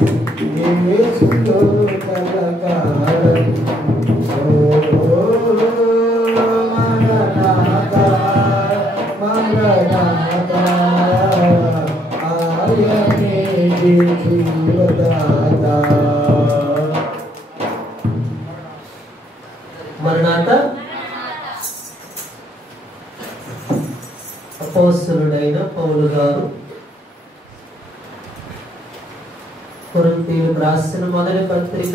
యేసుతో కలకాలం మరణాతా మరణాతా ఆయనే జీవదాతా మరణాతా అపోస్తలుడైన పౌలు గారు కొరింథీయులకు రాసిన మొదటి పత్రిక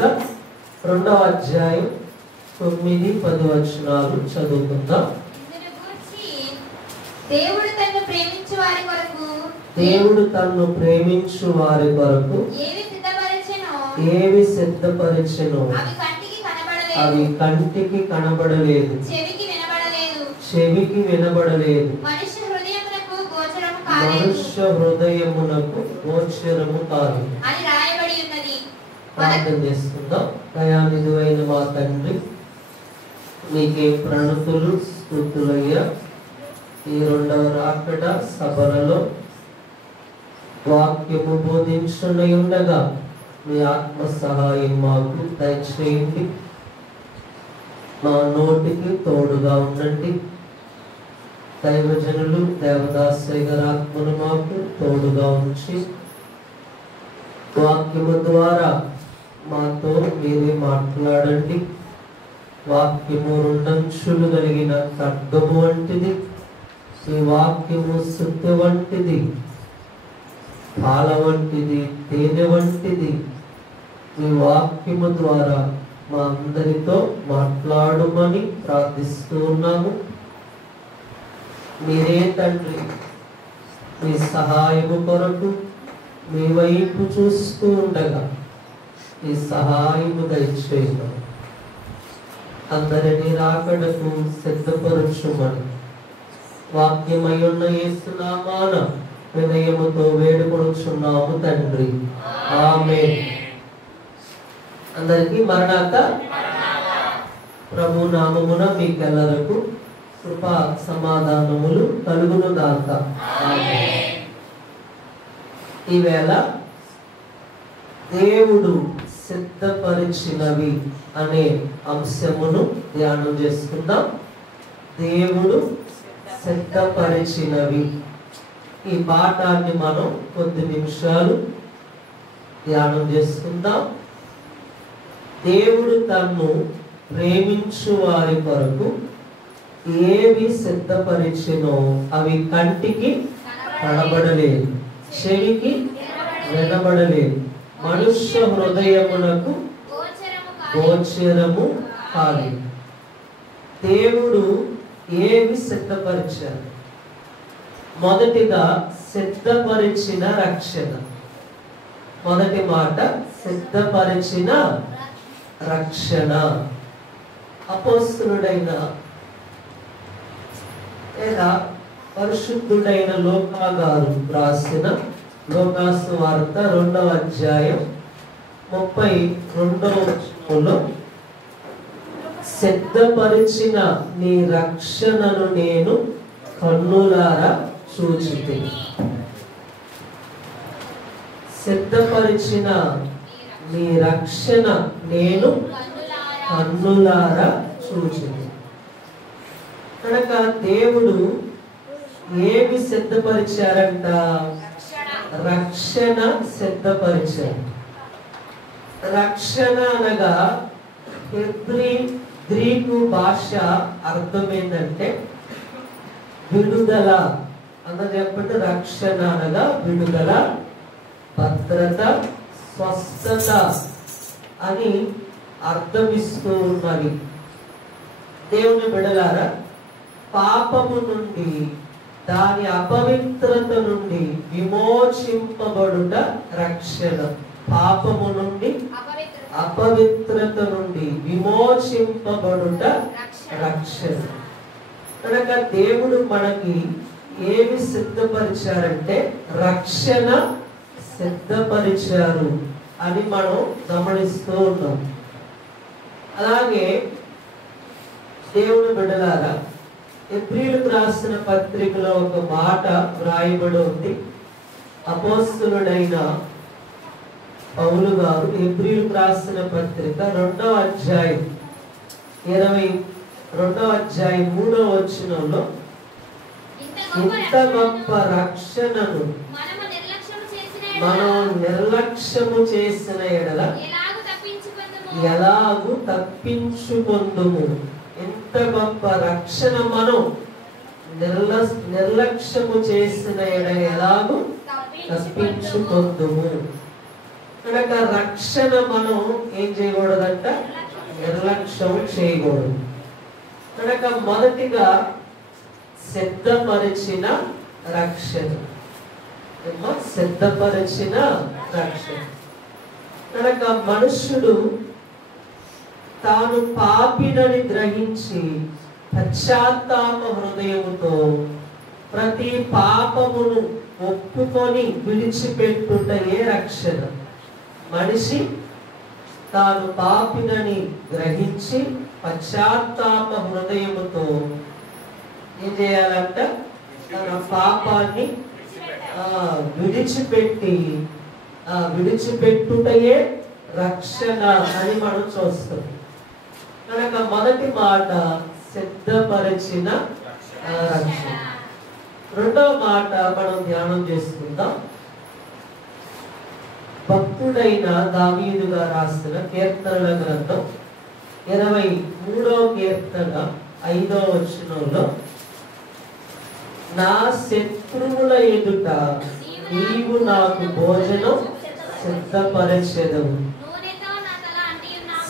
2వ అధ్యాయం 9-10 వచనాలు చదువుకుందాం. దేవుడు తన్ను ప్రేమించు వారి కొరకు ఏవి సిద్ధపరిచెనో అవి కంటికి కనబడలేదు, చెవికి వినబడలేదు, మనుష్య హృదయమునకు గోచరము కాదు అని రాయబడి ఉన్నది. ప్రార్థన చేసుకుందాం. దయానిధివైన మా తండ్రి, నీకే ప్రణతులు స్తుతులయ్యా. ఈ 2వ రాకడ సభలలో వాక్యము బోధించునై ఉండగా మీ ఆత్మ సహాయం మాకు దయచేయండి. మా నోటికి తోడుగా ఉండండి. దైవజనులు దేవదాసయ్య గారి ఆత్మను మాకు తోడుగా ఉంచి వాక్యము ద్వారా మాతో మీరే మాట్లాడండి. వాక్యము 2 అంచులు కలిగిన ఖడ్గము వంటిది. ఈ వాక్యము సుత్తి వంటిది, పాల వంటిది, తేనె వంటిది. ఈ వాక్యము ద్వారా మా అందరితో మాట్లాడమని ప్రార్థిస్తూ ఉన్నాము. మీరే తండ్రి, మీ సహాయము కొరకు మీ వైపు చూస్తూ ఉండగా ఈ సహాయము దయచేయడం అందరినీ రాకడకు సిద్ధపరచుమని వాక్యమై ఉన్న యేసు నామాన వినయముతో వేడుకొనుచున్నాము తండ్రి, ఆమేన్. అందరికీ మరణాత. ప్రభు నామమున మీకెల్లరకు కృపా సమాధానములు కలుగును గాక. ఆమేన్. ఈవేళ దేవుడు సిద్ధపరిచినవి అనే అంశమును ధ్యానం చేసుకుందాం. దేవుడు సిద్ధపరిచినవి. ఈ పాఠాన్ని మనం కొద్ది నిమిషాలు ధ్యానం చేసుకుందాం. దేవుడు తన్ను ప్రేమించు వారి కొరకు ఏవి సిద్ధపరిచినో అవి కంటికి కనబడలేదు, చెవికి వినబడలేదు, మనుష్య హృదయమునకు గోచరము కాలేదు. దేవుడు ఏవి సిద్ధపరిచారు? మొదటిగా సిద్ధపరిచిన రక్షణ. మొదటి మాట సిద్ధపరిచిన రక్షణ. అపోస్తలుడైన లేదా పరిశుద్ధుడైన లూకా గారు రాసిన లూకాసు వార్త 2వ అధ్యాయం 32వ వచనంలో సిద్ధపరిచిన నీ రక్షణను నేను కన్నులారా చూచితిని. సిద్ధపరిచిన నీ రక్షణ నేను కన్నులారా చూచితిని. కనుక దేవుడు ఏమి సిద్ధపరిచారంట? రక్షణ సిద్ధపరిచారు. రక్షణ అనగా గ్రీకు భాష అర్థం ఏంటంటే విడుదల అన్నది. చెప్పండి, రక్షణ అనగా విడుదల, భద్రత, స్వస్థత అని అర్థమిస్తూ ఉన్నది. దేవుని బిడ్డలారా, పాపము నుండి, దాని అపవిత్రత నుండి విమోచింపబడుట రక్షణ. పాపము నుండి, అపవిత్రత నుండి విమోచింపబడుట రక్షణ. కనుక దేవుడు మనకి ఏమి సిద్ధపరిచారంటే రక్షణ సిద్ధపరిచారు అని మనం గమనిస్తూ ఉన్నాం. అలాగే దేవుని బిడ్డలారా, ఎబ్రీయులకు రాసిన పత్రికలో ఒక మాట వ్రాయబడి ఉంది. అపోస్తలుడైన పౌలు గారు హెబ్రీయులకు రాసిన పత్రిక 2వ అధ్యాయం 22వ అధ్యాయం 3వ వచనంలో ఇంత గొప్ప రక్షణను మనం నిర్లక్ష్యము చేసిన ఎడల ఎలాగు తప్పించుకొందుము. ఇంత గొప్ప రక్షణ మనం నిర్లక్ష్యము చేసిన ఎడల ఎలాగు తప్పించుకొందుము. కనుక రక్షణ మనం ఏం చేయకూడదంట, నిర్లక్ష్యం చేయకూడదు. కనుక మొదటిగా సిద్ధపరిచిన రక్షణ, సిద్ధపరిచిన రక్షణ. కనుక మనుష్యుడు తాను పాపినని గ్రహించి పశ్చాత్తాప హృదయముతో ప్రతి పాపమును ఒప్పుకొని విడిచిపెట్టుటయే రక్షణ. మనిషి తాను పాపినని గ్రహించి పశ్చాత్తాప హృదయముతో ఏం చేయాలంట, తన పాపాన్ని విడిచిపెట్టుటయే రక్షణ అని మనం చూస్తాం. కనుక మొదటి మాట సిద్ధపరిచిన రక్షణ. రెండవ మాట మనం ధ్యానం చేసుకుందాం. భక్తుడైన దావీదు గారు రాసిన కీర్తనల గ్రంథం 23వ కీర్తన 5వ వచనంలో, నా శత్రువుల ఎదుట నీవు నాకు భోజనం సిద్ధపరిచెదవు.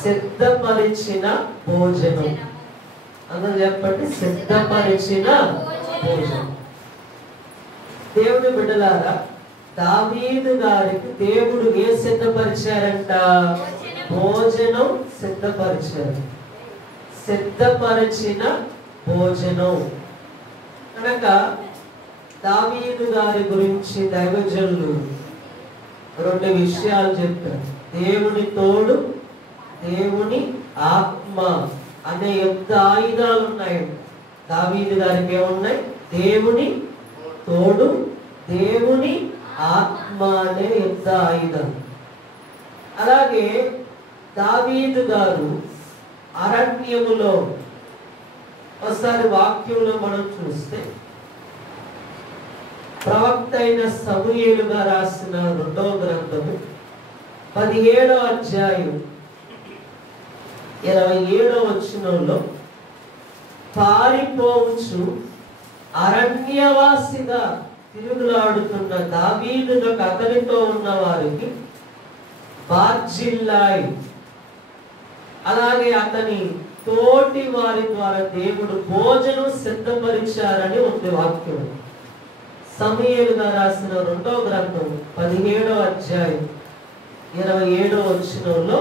సిద్ధపరిచిన భోజనం. అందరూ చెప్పండి, సిద్ధపరిచిన భోజనం. దేవుని బిడ్డలారా, దావీదు గారికి దేవుడు ఏ సిద్ధపరిచారంట, భోజనం సిద్ధపరిచారు. సిద్ధపరిచిన భోజనం. కనుక దావీదు గారి గురించి దైవజనులు 2 విషయాలు చెప్పారు. దేవుని తోడు, దేవుని ఆత్మ అనే యుద్ధ ఆయుధాలు ఉన్నాయి. దావీదు గారికి ఏమున్నాయి? దేవుని తోడు, దేవుని ఆత్మ అనే యుద్ధ ఆయుధాలు. అలాగే దావీదు గారు అరణ్యములో, ఒకసారి వాక్యంలో మనం చూస్తే ప్రవక్త అయిన సమూయేలుగా రాసిన 2వ గ్రంథము 17వ అధ్యాయం 27వ వచనంలో, పారిపోవచ్చు అరణ్యవాసిగా తిరుగులాడుతున్న దావీదునకు అతనితో ఉన్న వారికి బార్జిల్లాయి, అలాగే అతని తోటి వారి ద్వారా దేవుడు భోజనం సిద్ధపరిచారని ఉంది వాక్యం. సమూయేలుగా రాసిన 2వ గ్రంథం 17వ అధ్యాయం 27వ వచనంలో,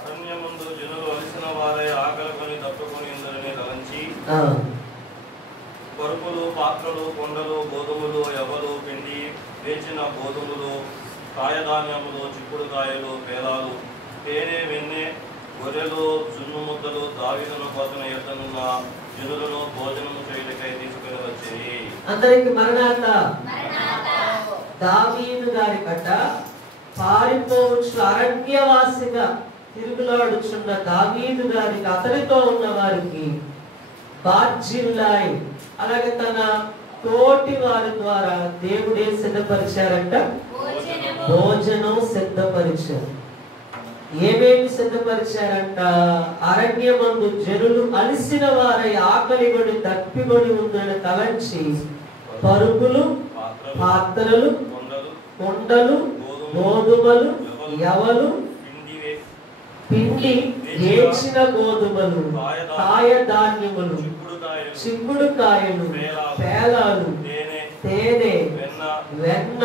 అరణ్యమందు జనులు అలసిన వారై ఆకలికొని తప్పుకొని ఇందరిని తలంచి పరుపులు, పాత్రలు, కొండలు, గోధుమలు, ఎవలు, పిండి, వేచిన గోధుమలు, కాయధాన్యములు, చిక్కుడుకాయలు, పేలాలు, తేనె, వెన్నె, గొర్రెలు, జున్ను ముద్దలు దావీదును కోసిన యుద్ధనున్న జనులను భోజనము చేయుటకై తీసుకుని వచ్చి. అందరికి మరణాత. దావీదు గారి కట పారిపోవచ్చు అరణ్యవాసిగా తిరుగులాడుచున్న దావీదు గారికి అతనితో ఉన్న వారికి బార్జిల్లాయి, అలాగే తన తోటి వారి ద్వారా దేవుడు ఏం సిద్ధపరిచారంట, భోజనం సిద్ధపరిచారు. ఏమేమి సిద్ధపరిచారంట, అరణ్యమందు జనులు అలసిన వారై ఆకలిగొని తప్పిగొని ఉందని తలంచి పరుగులు, పాత్రలు, కొండలు, గోధుమలు, ఎవలు, పిండి, వేచిన గోధుమలు, కాయధాన్యములు, చిక్కుడుకాయలు, పేలాలు, తేనె, వెన్న,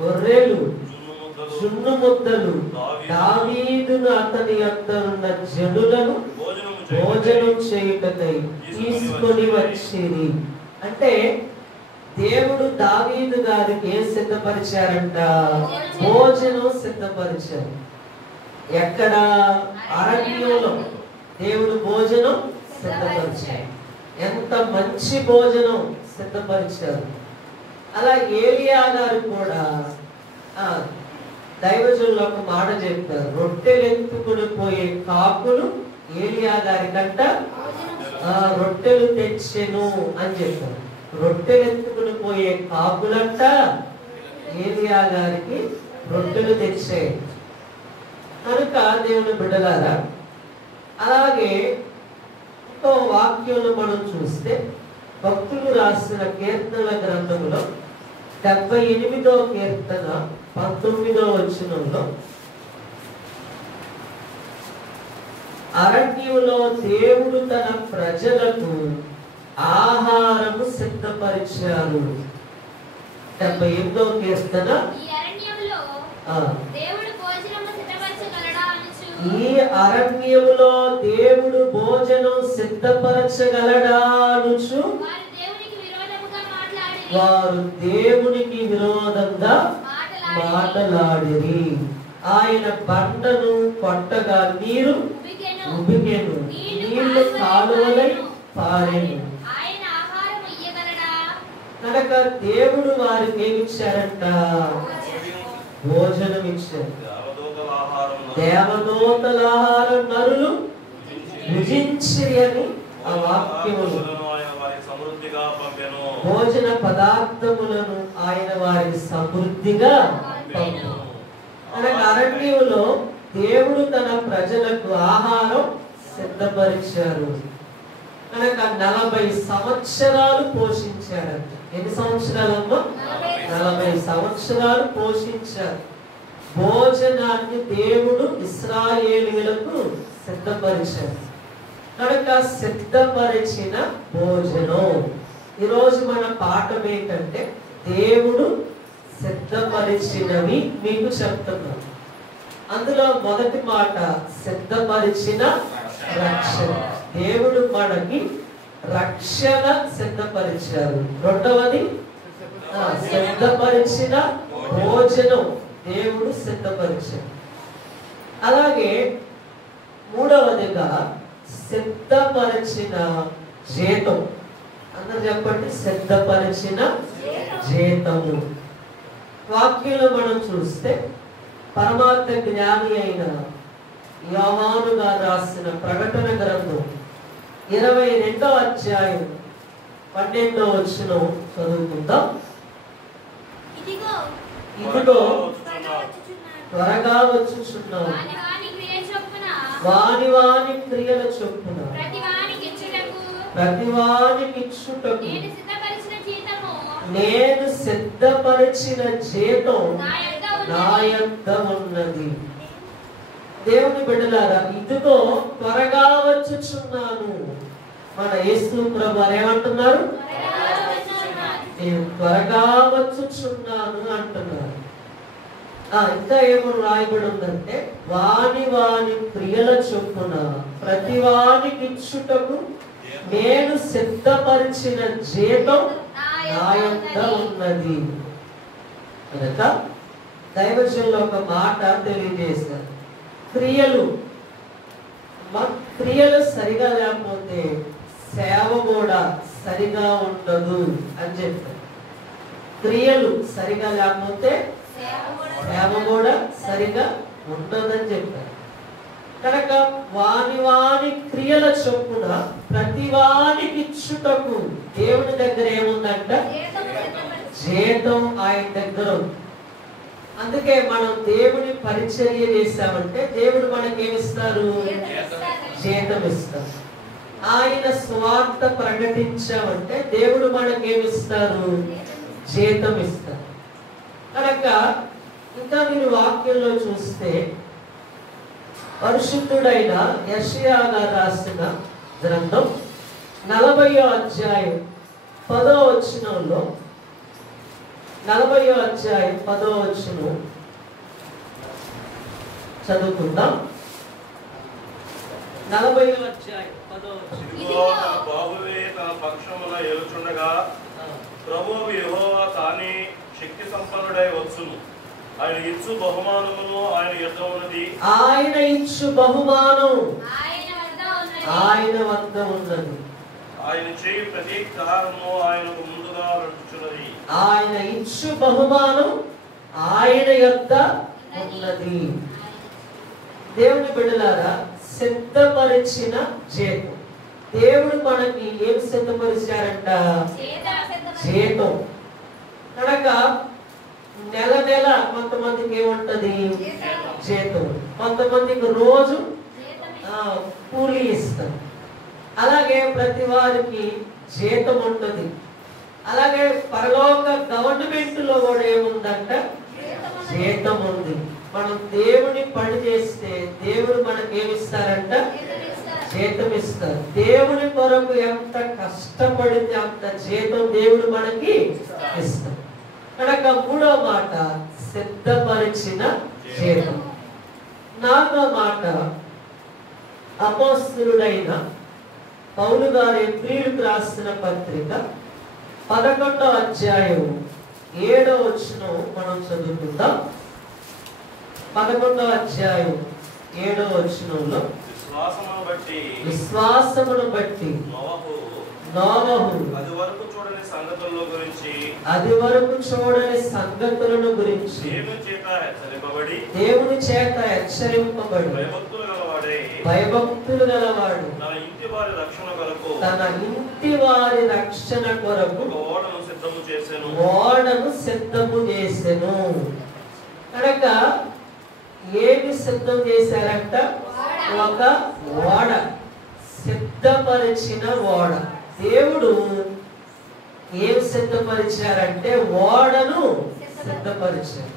గొర్రెలు, జున్ను ముద్దలు దావీదును అతని యొద్దనున్న జనులను భోజనం చేయుటకై తీసుకొని వచ్చిరి. అంటే దేవుడు దావీదు గారికి ఏం సిద్ధపరిచారంట, భోజనం సిద్ధపరిచారు. ఎక్కడ? అరణ్యంలో దేవుడు భోజనం సిద్ధపరిచారు. ఎంత మంచి భోజనం సిద్ధపరిచారు. అలా ఏలియా గారు కూడా దైవజనులు ఒక మాట చెప్పారు, రొట్టెలు ఎత్తుకుని పోయే కాకులు ఏలియా గారి కంట రొట్టెలు తెచ్చెను అని చెప్పారు. రొట్టెలు ఎత్తుకుని పోయే కాకులంట ఏలియా గారికి రొట్టెలు తెచ్చే. కనుక దేవుని బిడ్డలారా, అలాగే ఇంకో వాక్యంలో మనం చూస్తే భక్తులు రాసిన కీర్తనల గ్రంథంలో 78వ కీర్తన 19వ వచనంలో, అరణ్యంలో దేవుడు తన ప్రజలకు ఆహారము సిద్ధపరిచారు. 78వ కీర్తన. ఈ అరణ్యములో దేవుడు భోజనం సిద్ధపరచగలడా అనుచు వారు దేవునికి విరోధంగా మాటలాడిరి. ఆయన బండను కొట్టగా నీరు ఉబికెను, నీళ్లు కాలువలై పారెను. కనుక దేవుడు వారికి ఏమి ఇచ్చారంట? భోజనం ఇచ్చారు. దేవదూతల ఆహారం నరులు భుజించిరి అని ఆ వాక్యములు. భోజన పదార్థములను ఆయన వారికి సమృద్ధిగా పంపెను. కనుక అరణ్యంలో దేవుడు తన ప్రజలకు ఆహారం సిద్ధపరిచారు. కనుక 40 సంవత్సరాలు పోషించారంట. ఎన్ని సంవత్సరాలమ్మా? 40 సంవత్సరాలు పోషించారు. భోజనాన్ని దేవుడు ఇశ్రాయేలీయులకు సిద్ధపరిచారు. కనుక సిద్ధపరిచిన భోజనం. ఈరోజు మన పాఠం ఏంటంటే, దేవుడు సిద్ధపరిచినవి మీకు చెప్తున్నాను. అందులో మొదటి మాట సిద్ధపరిచిన రక్షణ. దేవుడు మనకి రక్షణ సిద్ధపరిచారు. రెండవది సిద్ధపరిచిన భోజనం దేవుడు సిద్ధపరిచారు. అలాగే మూడవదిగా సిద్ధపరిచిన జీతం. అందరూ చెప్పండి, సిద్ధపరిచిన జీతము. వాక్యంలో మనం చూస్తే పరమాత్మ జ్ఞాని అయిన యోహాను గారు రాసిన ప్రకటన గ్రంథం 22వ అధ్యాయం 12వ వచనం చదువుకుందాం. ఇదిగో త్వరగా వచ్చుచున్నావు, వాని వాని క్రియల చొప్పున ప్రతి వానికి ఇచ్చుటకు నేను సిద్ధపరిచిన జీతం నా యొద్ద ఉన్నది. దేవుని బిడ్డలారా, ఇదిగో త్వరగా వచ్చుచున్నాను. మన యేసు ప్రభు ఏమంటున్నారు? నేను త్వరగా వచ్చుచున్నాను అంటున్నారు. ఇంకా ఏమో రాయబడి ఉందంటే, వాని వాని క్రియల చొప్పున ప్రతి వానికి ఇచ్చుటకు నేను సిద్ధపరిచిన జీతం నా యొద్ద ఉన్నది. కనుక దైవజనులు ఒక మాట తెలియజేశారు. క్రియలు సరిగా లేకపోతే సేవ కూడా సరిగా ఉండదు అని చెప్పారు. క్రియలు సరిగా లేకపోతే సేవ కూడా సరిగా ఉండదని చెప్పారు. కనుక వాని వాని క్రియల చొప్పున ప్రతి వానికి ఇచ్చుటకు దేవుని దగ్గర ఏముందంట? జీతం ఆయన దగ్గర ఉంది. అందుకే మనం దేవుని పరిచర్య చేశామంటే దేవుడు మనకి ఏమిస్తారు? జీతం ఇస్తారు. ఆయన స్వార్థ ప్రకటించామంటే దేవుడు మనకేమిస్తారు? జీతం ఇస్తారు. కనుక ఇంకా మీరు వాక్యంలో చూస్తే పరిశుద్ధుడైన యెషయా గారు రాసిన గ్రంథం 40వ అధ్యాయం 10వ వచనంలో, 40వ అధ్యాయం 10వ వచనం చదువుకుందాం. 40వ అధ్యాయం 10వ వచనం. బాహువే తన పక్షమున ఏలుచుండగా ప్రభువు యెహోవా తానే శక్తి సంపన్నుడై వచ్చును. ఆయన ఇచ్చు బహుమానమును ఆయన యొద్ద ఉన్నది. ఆయన ఇచ్చు బహుమానం ఆయన వద్ద ఉన్నది. ఆయన చేయి ప్రతీకారము ఆయనకు ముందుగా నడుచున్నది. ఆయన ఇచ్చు బహుమానం ఆయన యొద్ద ఉన్నది. దేవుని బిడ్డలారా, సిద్ధపరిచిన జీతం. దేవుడు మనకి ఏం సిద్ధపరిచారంట? జీతం. కనుక నెల నెల కొంతమందికి ఏముంటది? జీతం. కొంతమందికి రోజు కూలీ ఇస్తారు. అలాగే ప్రతి వారికి జీతం ఉంటుంది. అలాగే పరలోక గవర్నమెంట్ లో కూడా ఏముందంట? జీతం ఉంది. మనం దేవుని పని చేస్తే దేవుడు మనకి ఏమిస్తారంట? జీతం ఇస్తారు. దేవుని కొరకు ఎంత కష్టపడితే అంత జీతం దేవుడు మనకి ఇస్తారు. కనుక మూడో మాట సిద్ధపరిచిన జీతం. నాలుగో మాట అపోస్తలుడైన పౌలు గారు ఎబ్రీయులకు రాసిన పత్రిక 11వ అధ్యాయం 7వ వచనం మనం చదువుకుందాం. 11వ అధ్యాయం 7వ వచనంలో విశ్వాసమును బట్టి నోవహు అది వరకు చూడని సంగతులను గురించి దేవుని చేత హెచ్చరింపబడి భయభక్తులు గలవాడు తన ఇంటి వారి రక్షణ కొరకు ఓడను సిద్ధము చేసెను. కనుక ఏమి సిద్ధం చేశారంట? ఒక ఓడ, సిద్ధపరిచిన ఓడ. దేవుడు ఏమి సిద్ధపరిచారంటే ఓడను సిద్ధపరిచారు.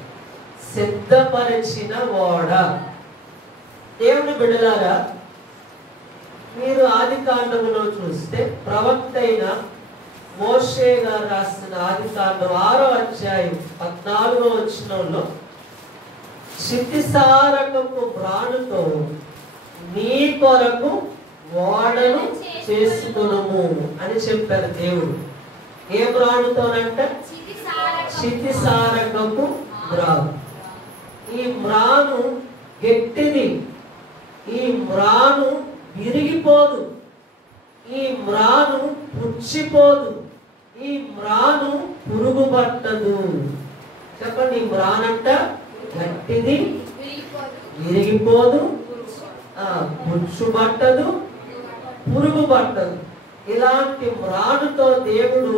సిద్ధపరిచిన ఓడ. దేవుని బిడ్డలారా, మీరు ఆదికాండములో చూస్తే ప్రవక్త అయిన మోషే గారు రాసిన ఆదికాండం 6వ అధ్యాయం 14వ వచనంలో క్షితిసారకపు బ్రాణుతో నీ కొరకు ఓడను చేసుకునుము అని చెప్పారు దేవుడు. ఏ బ్రాణుతోనంట? క్షితిసారకపు మ్రాను. ఈ మ్రాను గట్టిది. ఈ మ్రాను విరిగిపోదు. ఈ మ్రాను పుచ్చిపోదు. ఈ మ్రాను పురుగు పట్టదు. చెప్పండి, ఈ మ్రానంట గట్టిది, విరిగిపోదు, పుచ్చు పట్టదు, పురుగు పట్టదు. ఇలాంటి మ్రానుతో దేవుడు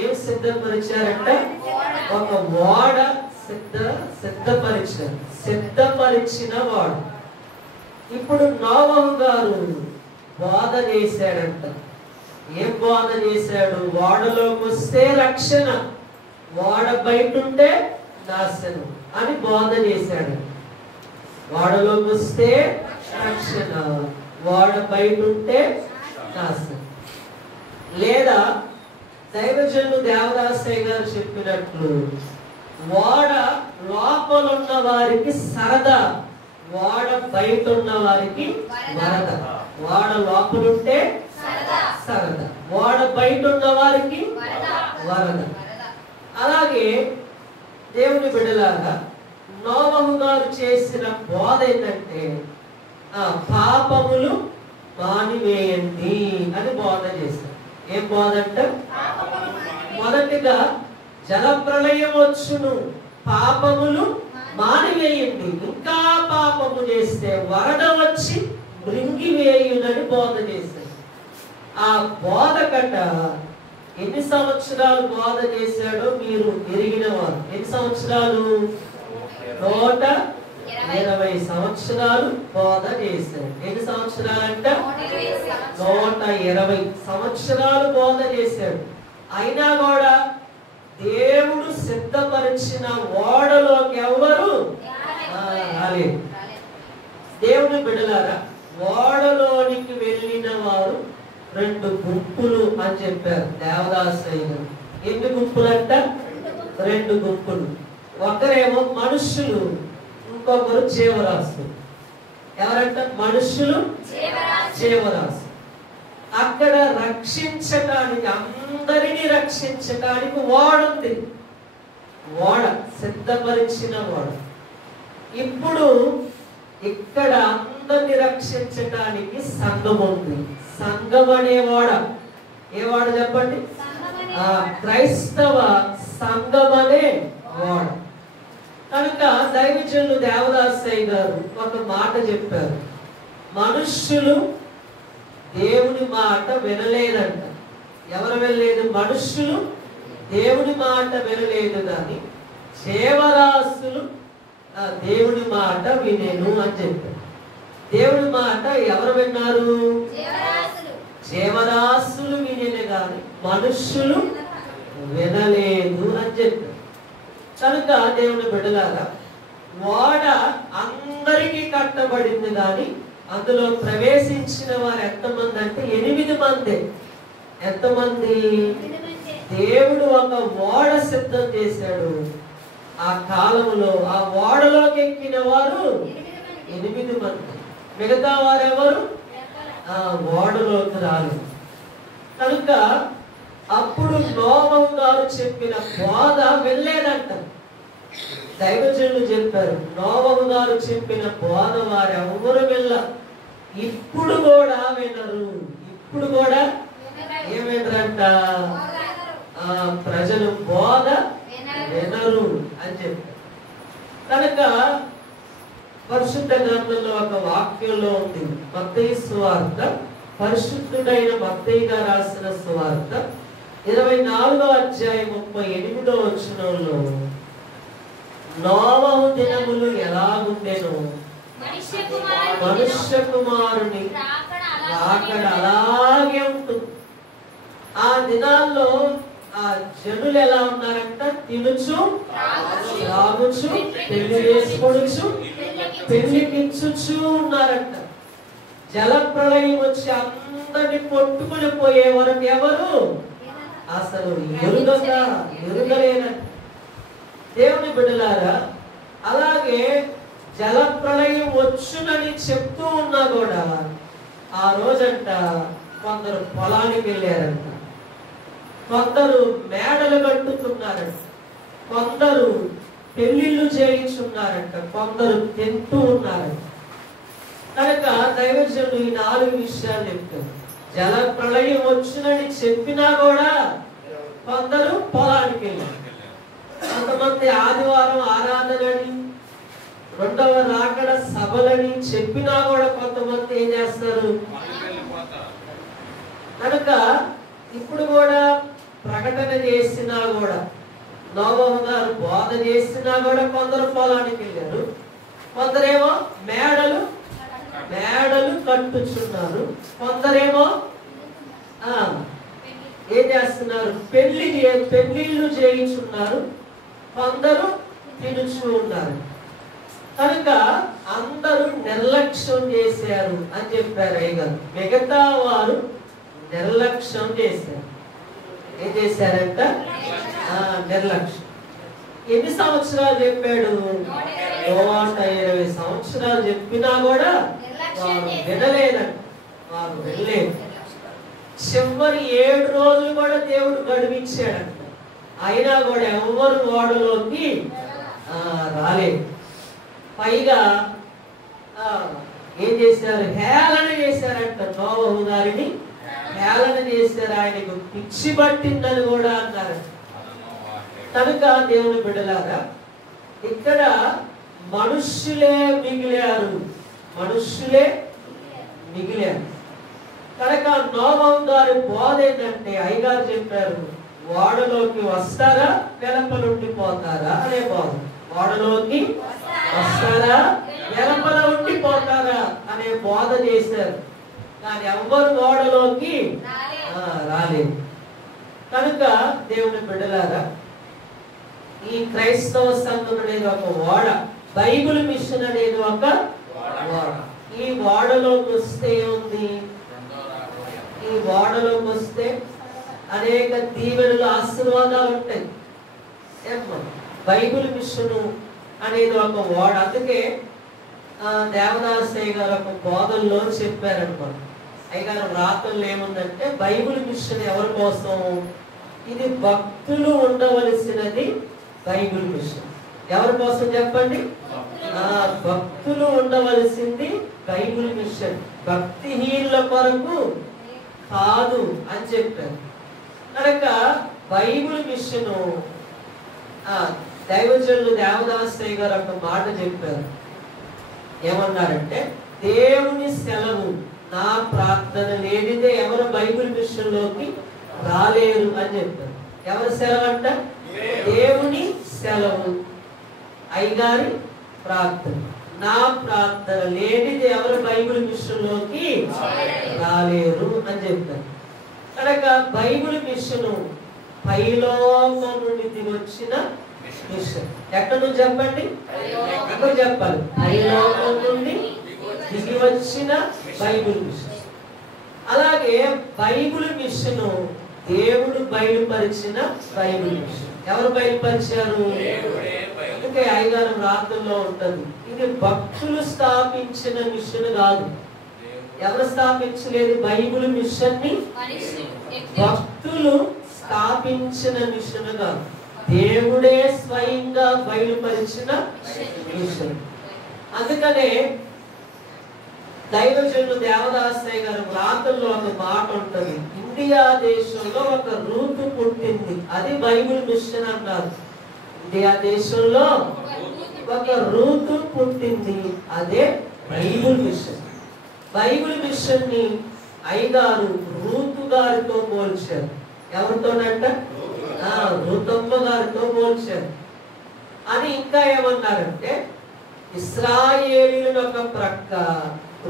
ఏం సిద్ధపరిచారంటే ఒక ఓడ సిద్ధపరిచిన వాడు. ఇప్పుడు నోవహు గారు బోధ చేశాడంట. ఏం బోధ చేశాడు? ఓడలోకి వస్తే రక్షణ, ఓడ బయట ఉంటే నాశనం అని బోధ చేశాడు. ఓడలోకి వస్తే రక్షణ, ఓడ బయట ఉంటే నాశనం. లేదా దైవజనులు దేవదాసయ్య గారు చెప్పినట్లు ఓడ లోపల ఉన్న వారికి సరదా, ఓడ బయట ఉన్న వారికి వరద. ఓడ లోపలుంటే సరదా, ఓడ బయట ఉన్న వారికి వరద. అలాగే దేవుని బిడ్డలాగా నోవహు గారు చేసిన బోధ ఏంటంటే పాపములు మానివేయండి అని బోధ చేశారు. ఏం బోధ అంటే మొదటిగా జలప్రళయం వచ్చును, పాపములు మానివేయండి, ఇంకా పాపము చేస్తే వరద వచ్చి మృంగివేయునని బోధ చేశారు. ఆ బోధ కట ఎన్ని సంవత్సరాలు బోధ చేశాడో మీరు ఎరిగిన వారు. ఎన్ని సంవత్సరాలు? 120 సంవత్సరాలు బోధ చేశాడు. ఎన్ని సంవత్సరాలు అంట? 120 సంవత్సరాలు బోధ చేశాడు. అయినా కూడా దేవుడు సిద్ధపరిచిన ఓడలోకి ఎవరు రాలేదు. దేవుని బిడ్డలారా, ఓడలోనికి వెళ్ళిన వారు 2 గుంపులు అని చెప్పారు దేవదాసయ్య. ఎన్ని గుంపులు అంట? 2 గుంపులు. ఒకరేమో మనుషులు, ఇంకొకరు జీవరాశులు. ఎవరంట? మనుషులు, జీవరాశులు. అక్కడ రక్షించటానికి, అందరినీ రక్షించటానికి ఓడుంది. ఓడ సిద్ధపరిచిన ఓడ. ఇప్పుడు ఇక్కడ అందరిని రక్షించటానికి సంఘం ఉంది. సంఘం అనే ఓడ. ఏ ఓడ చెప్పండి? క్రైస్తవ సంఘం అనే ఓడ. కనుక దైవజనులు దేవదాసయ్య గారు ఒక మాట చెప్పారు. మనుష్యులు దేవుని మాట వినలేదంట. ఎవరు వినలేదు? మనుష్యులు దేవుని మాట వినలేదు, కానీ జీవరాశులు దేవుని మాట వినేను అని చెప్పారు. దేవుని మాట ఎవరు విన్నారు? జీవరాశులు వినేను, కానీ మనుష్యులు వినలేదు అని చెప్పారు. కనుక దేవుని బిడ్డలారా, ఓడ అందరికీ కట్టబడింది, కానీ అందులో ప్రవేశించిన వారు ఎంతమంది అంటే 8 మంది. ఎంతమంది? దేవుడు ఒక ఓడ సిద్ధం చేశాడు. ఆ కాలంలో ఆ ఓడలోకి ఎక్కిన వారు 8 మంది. మిగతా వారెవరు? ఆ ఓడలోకి రాలేదు. కనుక అప్పుడు నోవహు గారు చెప్పిన బోధ వెళ్ళేదంట. దైవజనులు చెప్పారు, నోవహు గారు చెప్పిన బోధ వారెవరు వెళ్ళ. ఇప్పుడు కూడా వినరు. ఇప్పుడు కూడా ఏమేంటంట? ప్రజలు బోధ వినరు అని చెప్పారు. కనుక పరిశుద్ధ గ్రంథంలో ఒక వాక్యంలో ఉంది. మత్తయి సువార్త, పరిశుద్ధుడైన మత్తయి గారు రాసిన సువార్త 24వ అధ్యాయం 38వ వచనంలో నోవహు దినములు ఎలాగుండెనో మనుష్య కుమారుని రాకడ అలాగే ఉంటుంది. ఆ దినాల్లో ఆ జనులు ఎలా ఉన్నారంట? తినుచు తాగుచు పెళ్లి చేసుకొనుచు పెళ్లికిచ్చుచు ఉన్నారంట. జల ప్రళయం వచ్చి అందరిని కొట్టుకుని పోయే వరకు ఎవరు అసలు ఎరుగలేనంట. దేవుని బిడ్డలారా, అలాగే జల ప్రళయం వచ్చునని చెప్తూ ఉన్నా కూడా ఆ రోజంట కొందరు పొలానికి వెళ్ళారంట, కొందరు మేడలు కట్టుతున్నారంట, కొందరు పెళ్లిళ్ళు చేయించున్నారంట, కొందరు తింటూ ఉన్నారంట. కనుక దైవజనుడు ఈ 4 విషయాలు చెప్తారు. జల ప్రళయం వచ్చునని చెప్పినా కూడా కొందరు పొలానికి వెళ్ళారు. కొంతమంది ఆదివారం ఆరాధనని, 2వ రాకడ సభలని చెప్పినా కూడా కొంతమంది ఏం చేస్తారు? కనుక ఇప్పుడు కూడా ప్రకటన చేసినా కూడా, నోవహు గారు బోధ చేసినా కూడా కొందరు పొలానికి వెళ్ళారు, కొందరేమో మేడలు కట్టుచున్నారు, కొందరేమో ఏం చేస్తున్నారు? పెళ్లిళ్ళు చేయించున్నారు, కొందరు తినుచు ఉన్నారు. కనుక అందరూ నిర్లక్ష్యం చేశారు అని చెప్పారు అయ్యగారు. మిగతా వారు నిర్లక్ష్యం చేశారు. ఏం చేశారంట? నిర్లక్ష్యం. ఎన్ని సంవత్సరాలు చెప్పాడు? 120 సంవత్సరాలు చెప్పినా కూడా వారు వినలేదంట. వారు వినలేదు. చివరి 7 రోజులు కూడా దేవుడు గడిపించాడంట. అయినా కూడా ఎవరు ఓడలోకి రాలేదు. పైగా ఏం చేశారు? హేళన చేశారంట. నోవహు గారిని హేళన చేశారు. ఆయనకు పిచ్చి పట్టిందని కూడా అన్నారు. కనుక దేవుని బిడ్డలారా, ఇక్కడ మనుష్యులే మిగిలారు. కనుక నోవహు గారి బోధ ఏంటంటే, అయ్యగారు చెప్పారు, ఓడలోకి వస్తారా వెలపలుండిపోతారా అనే బోధ. ఓడలోకి వస్తారా వెలపల ఉండిపోతారా అనే బోధ చేశారు. కానీ ఎవ్వరు ఓడలోకి రాలేదు. కనుక దేవుని బిడ్డలారా, ఈ క్రైస్తవ సంఘం అనేది ఒక ఓడ, బైబిల్ మిషన్ అనేది ఒక ఓడ. ఈ ఓడలోకి వస్తే ఉంది, ఈ ఓడలోకి వస్తే అనేక దీవెనలు, ఆశీర్వాదాలు ఉంటాయి. బైబిల్ మిషన్ అనేది ఒక ఓడ. అందుకే దేవదాసయ్య గారు ఒక బోధనలో చెప్పారనమాట. అయ్యగారు రాతల్లో ఏముందంటే, బైబిల్ మిషన్ ఎవరి కోసం? ఇది భక్తులు ఉండవలసినది. బైబిల్ మిషన్ ఎవరి కోసం చెప్పండి? భక్తులు ఉండవలసింది బైబిల్ మిషన్, భక్తిహీనుల కొరకు కాదు అని చెప్పారు. కనుక బైబిల్ మిషన్ దైవజనులు దేవదాసయ్య గారు ఒక మాట చెప్పారు. ఏమన్నారంటే, దేవుని సెలవు నా ప్రార్థన లేనిదే ఎవరు బైబిల్ మిషన్లోకి రాలేరు అని చెప్పారు. ఎవరి సెలవు అంట? దేవుని సెలవు. అయ్యగారి ప్రార్థన, నా ప్రార్థన లేనిది ఎవరు బైబిల్ మిషన్లోకి రాలేరు అని చెప్పారు. కనుక బైబిల్ మిషన్ పైలోకం నుండి దిగి వచ్చిన మిషన్. ఎక్కడ నుంచి చెప్పండి? ఎక్కడ చెప్పాలి? పైలోకం నుండి దిగి వచ్చిన బైబిల్ మిషన్. అలాగే బైబిల్ మిషన్ దేవుడు బయలుపరిచిన బైబిల్ మిషన్. ఎవరు బయలుపరిచారు? అందుకే అయ్యగారు ప్రార్థనలో ఉంటుంది, ఇది భక్తులు స్థాపించిన మిషన్ కాదు. ఎవరు స్థాపించలేదు బైబిల్ మిషన్ ని? భక్తులు స్థాపించిన మిషన్ కాదు, దేవుడే స్వయంగా బయలుపరిచిన మిషన్. అందుకనే దైవజనులు దేవదాసయ్య గారు ప్రార్థనలో ఒక మాట ఉంటుంది, ఇండియా దేశంలో ఒక రూతు పుట్టింది, అది బైబిల్ మిషన్ అన్నారు. ఇండియా దేశంలో ఒక రూతు పుట్టింది, అదే బైబిల్ మిషన్. బైబిల్ మిషన్ ని అయ్యగారు రూతు గారితో పోల్చారు. ఎవరితోనంట? రూతమ్మ గారితో పోల్చారు. అని ఇంకా ఏమన్నారంటే, ఇశ్రాయేలీయులను ఒక ప్రక్క,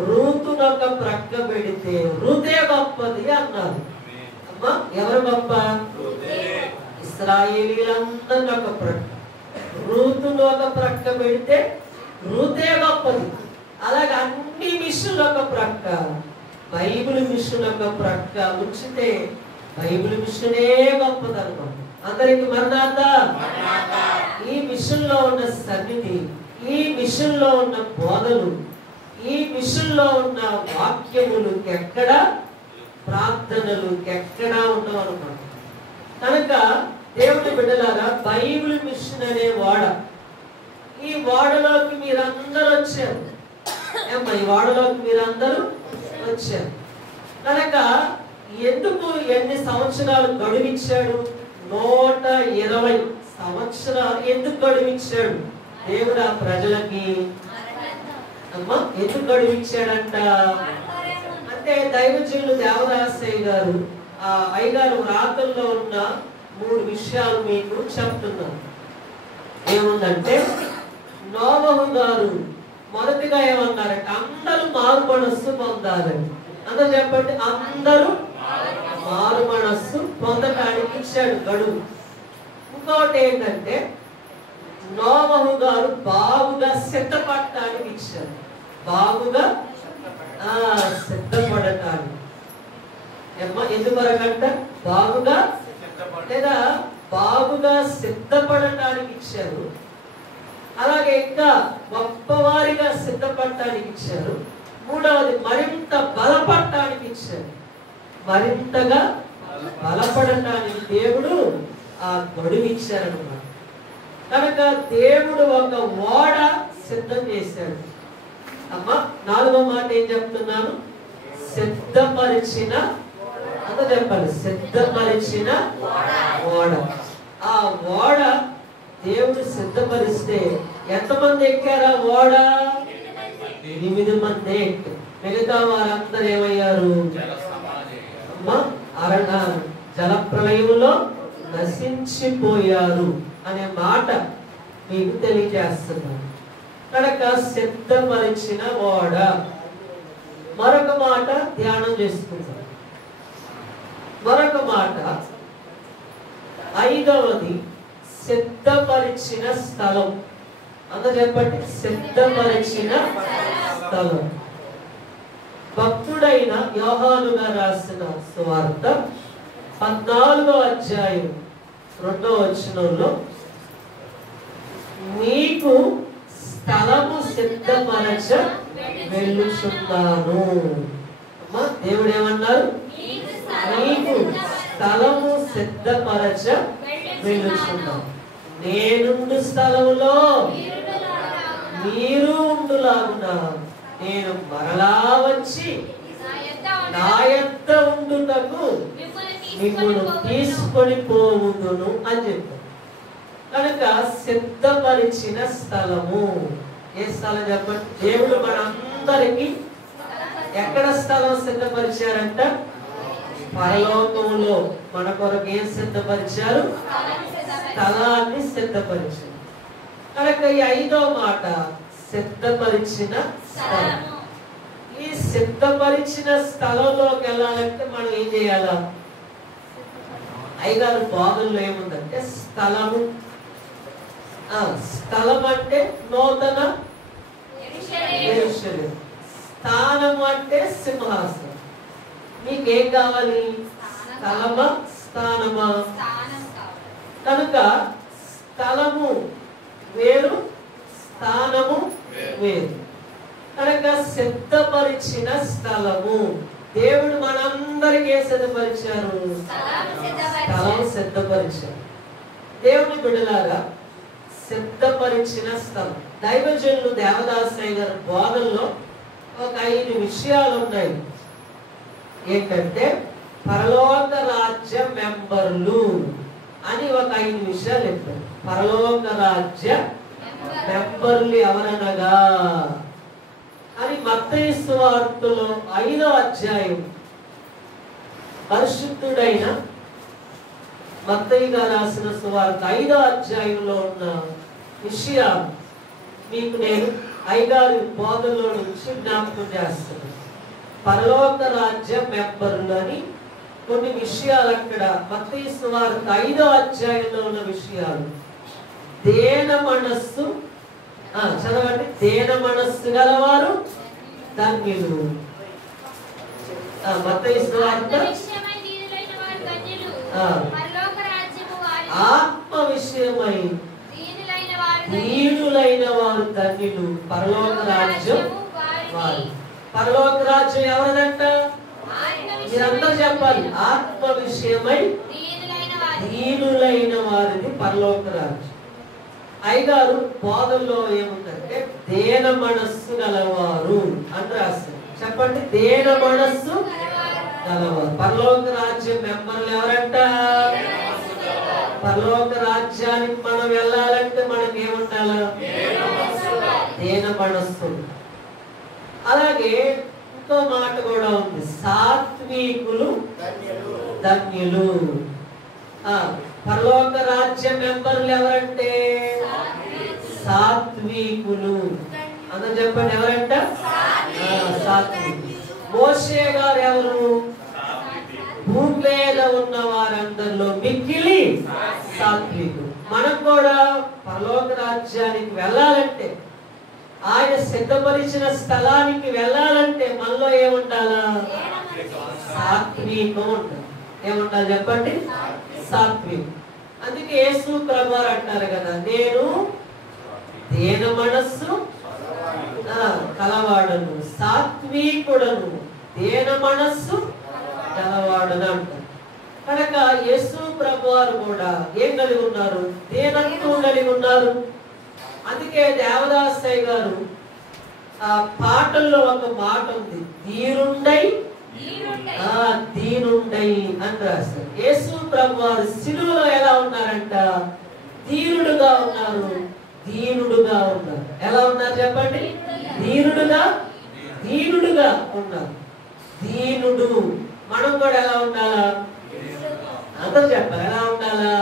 రూతును ఒక ప్రక్క పెడితే రూతే గొప్పది అన్నారు. అమ్మా, ఎవరు గొప్ప? ఇశ్రాయేలీయులందరిని ఒక ప్రక్క, రూతును ఒక ప్రక్క పెడితే రూతే గొప్పది. అలాగే అన్ని మిషన్లు ఒక ప్రక్క, బైబిల్ మిషన్ ఒక ప్రక్క ఉంచితే బైబిల్ మిషనే గొప్పది అనమాట. అందరికి మరణాత. ఈ మిషన్ లో ఉన్న సన్నిధి, ఈ మిషన్ లో ఉన్న బోధలు, ఈ మిషన్ లో ఉన్న వాక్యములు ఎక్కడ, ప్రార్థనలు ఎక్కడ ఉండవు అనమాట. కనుక దేవుని బిడ్డలారా, బైబిల్ మిషన్ అనే వాడ, ఈ వాడలోకి మీరందరూ వచ్చారు. ఈ వాడలోకి మీరందరూ వచ్చారు. కనుక ఎందుకు ఎన్ని సంవత్సరాలు గడువిచ్చాడు? 120 సంవత్సరాలు ఎందుకు గడువిచ్చాడు దేవుడు ఆ ప్రజలకి? అమ్మా, ఎందుకు గడువిచ్చాడంట అంటే, దైవజనులు దేవదాసయ్య గారు ఆ అయ్యగారు వ్రాతల్లో ఉన్న 3 విషయాలు మీకు చెప్తున్నాను. ఏముందంటే, నోవహు గారు మొదటిగా ఏమన్నారంటే, అందరూ మారు మనస్సు పొందాలని. అందరూ చెప్పండి, అందరూ మారు మనస్సు పొందటానికి ఇచ్చాడు గడువు. ఇంకోటి ఏంటంటే, నోవహు గారు బాగుగా సిద్ధపడటానికి ఇచ్చారు. బాగుగా సిద్ధపడటానికి. ఎందువరకంట? బాగుగా లేదా బాగుగా సిద్ధపడటానికి ఇచ్చారు. అలాగే ఇంకా గొప్పవారిగా సిద్ధపడటానికి ఇచ్చారు. మూడవది, మరింత బలపడటానికి ఇచ్చారు. మరింతగా బలపడటానికి దేవుడు ఆ గడువు ఇచ్చారన్నమాట. కనుక దేవుడు ఒక ఓడ సిద్ధం చేశాడు. అమ్మ, 4వ మాట ఏం చెప్తున్నాను? సిద్ధపరిచిన, అంత చెప్పాలి, సిద్ధపరిచిన ఓడ. ఆ ఓడ దేవుడు సిద్ధపరిస్తే ఎంతమంది ఎక్కారా ఓడ? 8 మంది ఎక్కారు. మిగతా వారందరూ ఏమయ్యారు? జలప్రలయంలో నశించిపోయారు అనే మాట మీకు తెలియజేస్తున్నాను. కనుక సిద్ధపరిచిన ఓడ. మరొక మాట ధ్యానం చేసుకుంటాం. మరొక మాట, 5వది, సిద్ధపరిచిన స్థలం. అంత చెప్పండి, సిద్ధపరిచిన స్థలం. భక్తుడైన యోహాను గారు రాసిన సువార్త 14వ అధ్యాయం 2వ వచనంలో, మీకు స్థలము సిద్ధపరచ వెళ్ళుచున్నాను. అమ్మా, దేవుడు ఏమన్నారు? మీకు స్థలము సిద్ధపరచ వెళ్ళుచున్నాను. నేనుండు స్థలములో మీరు ఉండులాగున నేను మరలా వచ్చి నా యొద్ద ఉండుటకు మిమ్మల్ని తీసుకొని పోవుదును అని చెప్పారు. కనుక సిద్ధపరిచిన స్థలము. ఏ స్థలం చెప్పండి? దేవుడు మనందరికీ ఎక్కడ స్థలం సిద్ధపరిచారంట? పరలోకములో మన కొరకు ఏం సిద్ధపరిచారు? స్థలాన్ని సిద్ధపరిచారు. కనుక ఈ 5వ మాట సిద్ధపరిచిన స్థలం. ఈ సిద్ధపరిచిన స్థలంలోకి వెళ్ళాలంటే మనం ఏం చేయాలా? అయ్యగారు బాగుల్లో ఏముందంటే స్థలము. స్థలం అంటే నూతన యెరూషలేము. స్థానము అంటే సింహాసనం. మీకేం కావాలి? స్థలమా స్థానమా? కనుక స్థలము వేరు, స్థానము వేరు. కనుక సిద్ధపరిచిన స్థలము. దేవుడు మనందరికీ సిద్ధపరిచారు, స్థలం సిద్ధపరిచారు. దేవుని బిడ్డలారా, సిద్ధపరిచిన స్థలం. దైవజనులు దేవదాసయ్య గారి బోధనలో ఒక 5 విషయాలు ఉన్నాయి. ఏంటంటే పరలోక రాజ్య మెంబర్లు అని ఒక 5 విషయాలు చెప్పారు. పరలోక రాజ్య మెంబర్లు ఎవరనగా అని మత్తయి సువార్తలో 5వ అధ్యాయం పరిశుద్ధుడైన మత్తయి గారు రాసిన సువార్త 5వ అధ్యాయంలో ఉన్న విషయాలు మీకు నేను అయ్యగారి బోధనలో నుంచి జ్ఞాపకం చేస్తాను. పరలోక రాజ్య మెంబర్లు అని కొన్ని విషయాలు అక్కడ మత్తయి సువార్త 5వ అధ్యాయంలో ఉన్న విషయాలు. దేన మనస్సు, చదవండి. దేన మనస్సు గలవారు ధన్యులు. మత్తయి సువార్త ఆత్మ విషయమై దీనులైన వారు ధన్యులు, పరలోక రాజ్యం వారు. పరలోక రాజ్యం ఎవరిదంట? మీరందరూ చెప్పాలి. ఆత్మ విషయమై దీనులైన వారిది పరలోక రాజ్యం. అయ్యగారు బోధనలో ఏముందంటే దేన మనస్సు గలవారు అని రాస్తారు. చెప్పండి, దేన మనస్సు గలవారు. పరలోక రాజ్యం మెంబర్లు ఎవరంట? పరలోక రాజ్యానికి మనం వెళ్ళాలంటే మనకి ఏముండాలా? దేన మనస్సు. అలాగే ఇంకో మాట కూడా ఉంది, సాత్వికులు ధన్యులు. పరలోక రాజ్య మెంబర్లు ఎవరంటే సాత్వికులు. అందరూ చెప్పండి, ఎవరంట? సాత్వికులు. మోషే గారు ఎవరు? భూమి మీద ఉన్న వారందరిలో మిక్కిలి సాత్వికులు. మనం కూడా పరలోక రాజ్యానికి వెళ్ళాలంటే, ఆయన సిద్ధపరిచిన స్థలానికి వెళ్ళాలంటే మనలో ఏముండాలా? సాత్వికం ఉండాలి. ఏముండాలి చెప్పండి? సాత్వికం. అందుకే యేసు ప్రభువారు అంటారు కదా, నేను దేన మనస్సు కలవాడను, సాత్వికుడను, దేన మనస్సు కలవాడను అంటారు. కనుక యేసు ప్రభువారు కూడా ఏం కలిగి ఉన్నారు? దేనత్వం కలిగి ఉన్నారు. అందుకే దేవదాసయ్య గారు ఆ పాటల్లో ఒక మాట ఉంది, దీనుండై దీనుండై అని రాస్తారు. యేసు ప్రభువారు సిలువలో ఎలా ఉన్నారంట? దీనుడుగా ఉన్నారు, దీనుడుగా ఉన్నారు. ఎలా ఉన్నారు చెప్పండి? దీనుడుగా ఉన్నారు. దీనుడు. మనం కూడా ఎలా ఉండాలా? అందరూ చెప్పాలి, ఎలా ఉండాలా?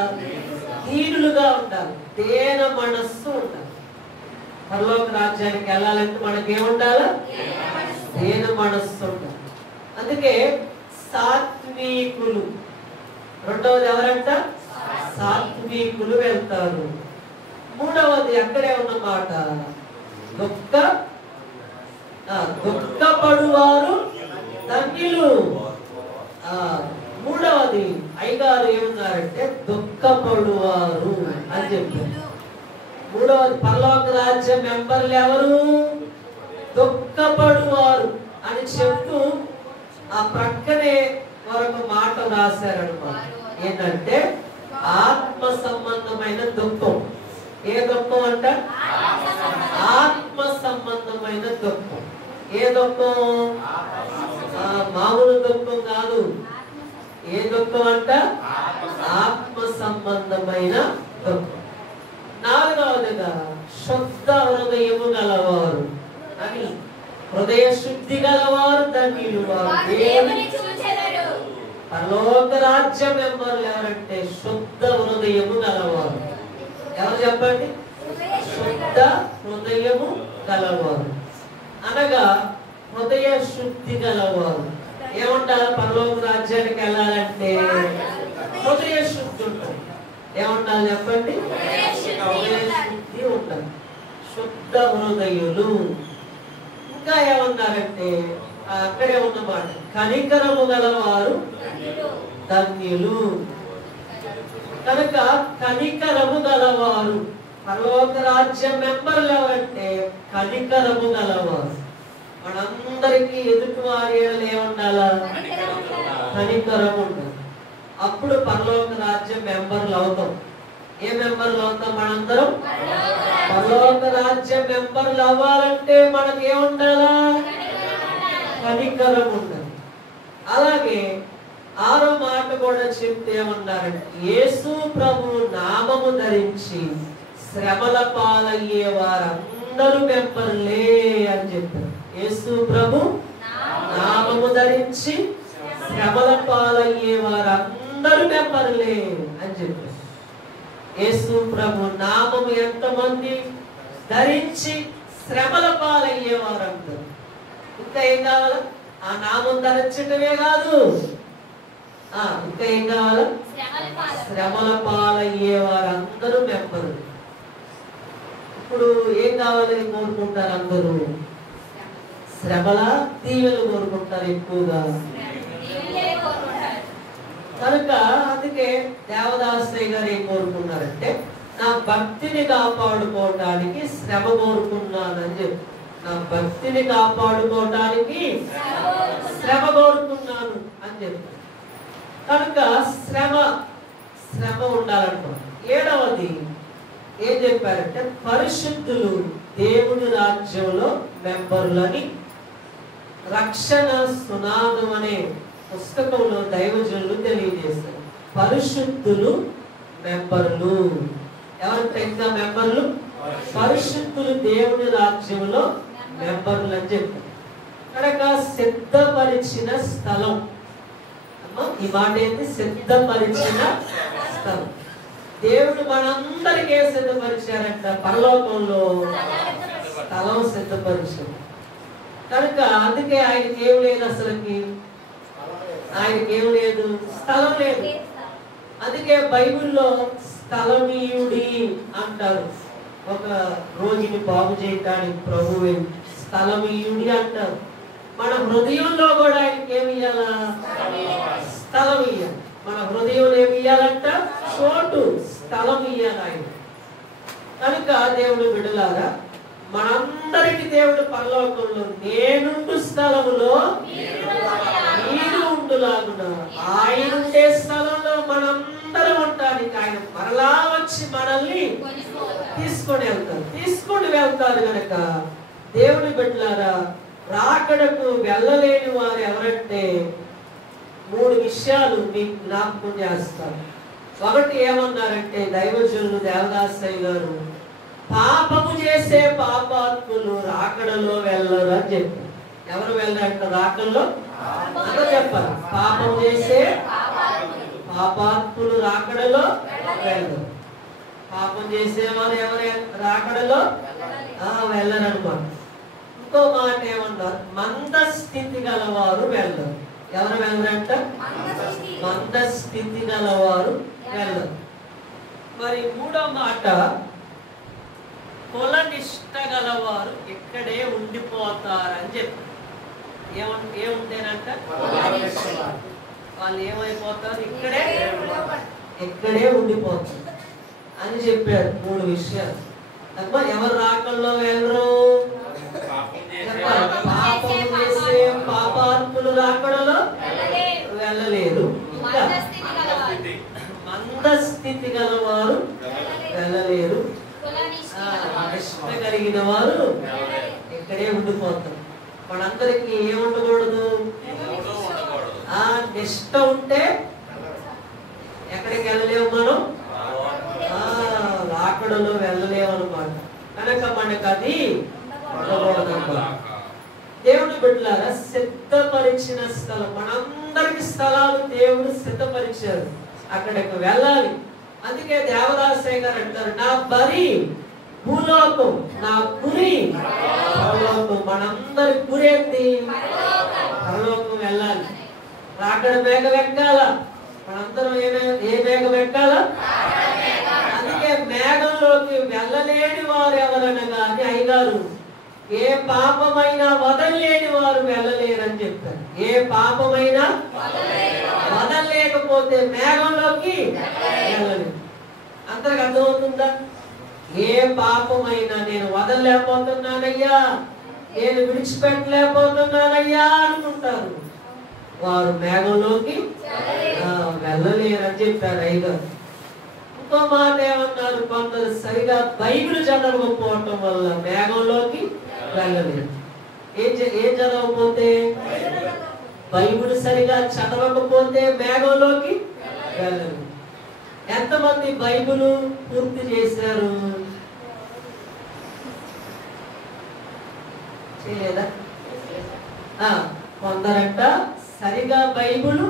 దీనులుగా ఉండాలి, దేన మనస్సు ఉండాలి. పరలోక రాజ్యానికి వెళ్ళాలంటే మనకి ఏముండాలా? దేన మనస్సు ఉండాలి. అందుకే సాత్వికులు. రెండవది ఎవరంట? సాత్వికులు వెళ్తారు. మూడవది అక్కడే ఉన్నమాట, దుఃఖపడువారు ధన్యులు. మూడవది అయ్యగారు ఏమన్నారంటే దుఃఖపడువారు అని చెప్పారు. మూడవది పరలోక రాజ్య మెంబర్లు ఎవరు? దుఃఖపడువారు అని చెప్తూ ఆ ప్రక్కనే మరొక మాట రాశారన్నమాట. ఏంటంటే ఆత్మ సంబంధమైన దుఃఖం. ఏ దుఃఖం అంట? ఆత్మ సంబంధమైన దుఃఖం. ఏ దుఃఖం? మామూలు దుఃఖం కాదు. ఏ దుఃఖం అంట? ఆత్మ సంబంధమైన దుఃఖం. నాలుగవదిగా శుద్ధ హృదయము గలవారు అని, హృదయ శుద్ధి గలవారు ధన్యులు, వారు దేవుని చూచెదరు. పరలోక రాజ్య మెంబర్లు ఎవరంటే శుద్ధ హృదయము గలవారు. ఎవరు చెప్పండి? శుద్ధ హృదయము గలవారు అనగా హృదయ శుద్ధి గలవారు. ఏముంటారు? పరలోక రాజ్యానికి వెళ్ళాలంటే హృదయ శుద్ధి ఉంటుంది. ఏముండాలి చెప్పండి? హృదయ శుద్ధి ఉంటుంది. శుద్ధ హృదయులు. ఇంకా ఏమన్నారంటే అక్కడే ఉన్నమాట, కనికరము గలవారు ధన్యులు. కనుక కనికరము గలవారు, పరలోక రాజ్య మెంబర్లు ఎవరంటే కనికరము గలవారు. మనందరికీ ఎదుటి వారి ఏముండాలా? కనికరము ఉండాలి. అప్పుడు పరలోక రాజ్య మెంబర్లు అవుతాం. ఏ మెంబర్లు అవుతాం? మనందరం పరలోక రాజ్య మెంబర్లు అవ్వాలంటే మనకి ఏముండాలా? కనికరం ఉండాలి. అలాగే ఆరో మాట కూడా చెప్తే ఏమన్నారంటే యేసు ప్రభు నామము ధరించి శ్రమల పాలయ్యే వారందరూ మెంబర్లే అని చెప్పారు. యేసు ప్రభు నామము ధరించి శ్రమల పాలయ్యే వారందరూ మెంబర్లే అని చెప్పారు. యేసు ప్రభు నామము ఎంతమంది ధరించి శ్రమల పాలయ్యే వారందరూ. ఇంకా ఏం కావాలా? ఆ నామం ధరించటమే కాదు, ఇంకా ఏం కావాలా? శ్రమల పాలయ్యే వారందరూ మెంబర్లు. ఇప్పుడు ఏం కావాలని కోరుకుంటారు అందరూ? శ్రమల దీవెలు కోరుకుంటారు ఎక్కువగా. కనుక అందుకే దేవదాసయ్య గారు ఏం కోరుకున్నారంటే నా భక్తిని కాపాడుకోవటానికి శ్రమ కోరుకున్నానని చెప్పి, నా భక్తిని కాపాడుకోవటానికి శ్రమ కోరుకున్నాను అని చెప్పి. కనుక శ్రమ ఉండాలనుకున్నాను. ఏడవది ఏం చెప్పారంటే పరిశుద్ధులు దేవుని రాజ్యంలో మెంబర్లని రక్షణ సునాదం అనే పుస్తకంలో దైవజనులు తెలియజేశారు. పరిశుద్ధులు మెంబర్లు. ఎవరికి ఇంకా మెంబర్లు? పరిశుద్ధులు దేవుని రాజ్యంలో మెంబర్లు అని చెప్పారు. కనుక సిద్ధపరిచిన స్థలం. ఈ మాట ఏంటి? సిద్ధపరిచిన స్థలం. దేవుడు మనందరికీ సిద్ధపరిచారంట. పరలోకంలో స్థలం సిద్ధపరిచారు. కనుక అందుకే ఆయనకి ఏం లేదు, అసలుకి ఆయనకి ఏం లేదు, స్థలం లేదు. అందుకే బైబిల్లో స్థలమీయుడి అంటారు. ఒక రోగిని బాగు చేయటానికి ప్రభువే స్థలమీయుడి అంటారు. మన హృదయంలో కూడా ఆయనకి ఏమి ఇయ్యాలా? స్థలం ఇయ్యాలి. మన హృదయంలో ఏమి ఇయ్యాలంట? చోటు, స్థలం ఇయ్యాలి ఆయన. కనుక దేవుడు బిడ్డలారా, మనందరికి దేవుడు పరలోకంలో నేనుండు స్థలములో మీరు ఉండులాగున, ఆయన ఉండే స్థలంలో మనందరం ఉండడానికి ఆయన మరలా వచ్చి మనల్ని తీసుకొని వెళ్తారు. కనుక దేవుని బిడ్డలారా, రాకడకు వెళ్ళలేని వారు ఎవరంటే 3 విషయాలు మీకు జ్ఞాపకం చేస్తారు. ఒకటి ఏమన్నారంటే దైవజనులు దేవదాసయ్య గారు, పాపము చేసే పాపాత్ములు రాకడలో వెళ్ళరు అని చెప్పారు. ఎవరు వెళ్ళారంట రాకడలో? అందరూ చెప్పారు. పాపం చేసే పాపాత్ములు రాకడలో వెళ్ళరు. పాపం చేసేవారు ఎవరు రాకడలో వెళ్ళరన్నమాట. ఇంకో మాట ఏమన్నారు? మందస్థితి గలవారు వెళ్ళరు. ఎవరు వెళ్ళరంట? మందస్థితి గలవారు వెళ్ళరు. మరి మూడో మాట, కుల నిష్ట గలవారు ఇక్కడే ఉండిపోతారని చెప్పారు. ఏముంటేనంట? వాళ్ళు ఏమైపోతారు? ఇక్కడే ఉండిపోతారు అని చెప్పారు. 3 విషయాలు. ఎవరు రాకల్లో వెళ్ళరు? పాపం చేసే పాపాత్ములు రాకడలో వెళ్ళలేరు. ఇంకా మందస్థితి గలవారు వెళ్ళలేరు. నిష్ట కలిగిన వారు ఇక్కడే ఉండిపోతారు. మనందరికి ఏముండకూడదు? నిష్ట ఉంటే ఎక్కడికి వెళ్ళలేము మనం? రాకడలో వెళ్ళలేము. మనకు అది ఉండకూడదమ్మా. దేవుని బిడ్డలారా, సిద్ధపరిచిన స్థలం, మనందరికి స్థలాలు దేవుడు సిద్ధపరిచారు, అక్కడికి వెళ్ళాలి. అందుకే దేవదాసయ్య గారు అంటారు, నా బరి భూలోకం, నా గురి పరలోకం. మనందరి గురి ఏంటి? పరలోకం వెళ్ళాలి. అక్కడ మేఘం ఎక్కాల, మనందరం ఏ మేఘం ఎక్కాల? అందుకే మేఘంలోకి వెళ్ళలేని వారు ఎవరనగా అని అయ్యగారు, ఏ పాపమైనా వదలలేని వారు వెళ్ళలేరని చెప్పారు. ఏ పాపమైనా వదలలేకపోతే మేఘంలోకి వెళ్ళలేదు. అందరికి అర్థమవుతుందా? ఏ పాపమైనా నేను వదలలేకపోతున్నానయ్యా, నేను విడిచిపెట్టలేకపోతున్నానయ్యా అనుకుంటారు, వారు మేఘంలోకి వెళ్ళలేరని చెప్పారు అయ్యగారు. ఇంకో మాట ఏమన్నారు, కొందరు సరిగా బైబిల్ చదవకపోవటం వల్ల మేఘంలోకి వెళ్ళలేదు. ఏం చదవకపోతే? బైబిల్ సరిగా చదవకపోతే మేఘంలోకి వెళ్ళలేదు. ఎంతమంది బైబిల్ పూర్తి చేశారు? చేయలేదా? కొందరంట సరిగా బైబిల్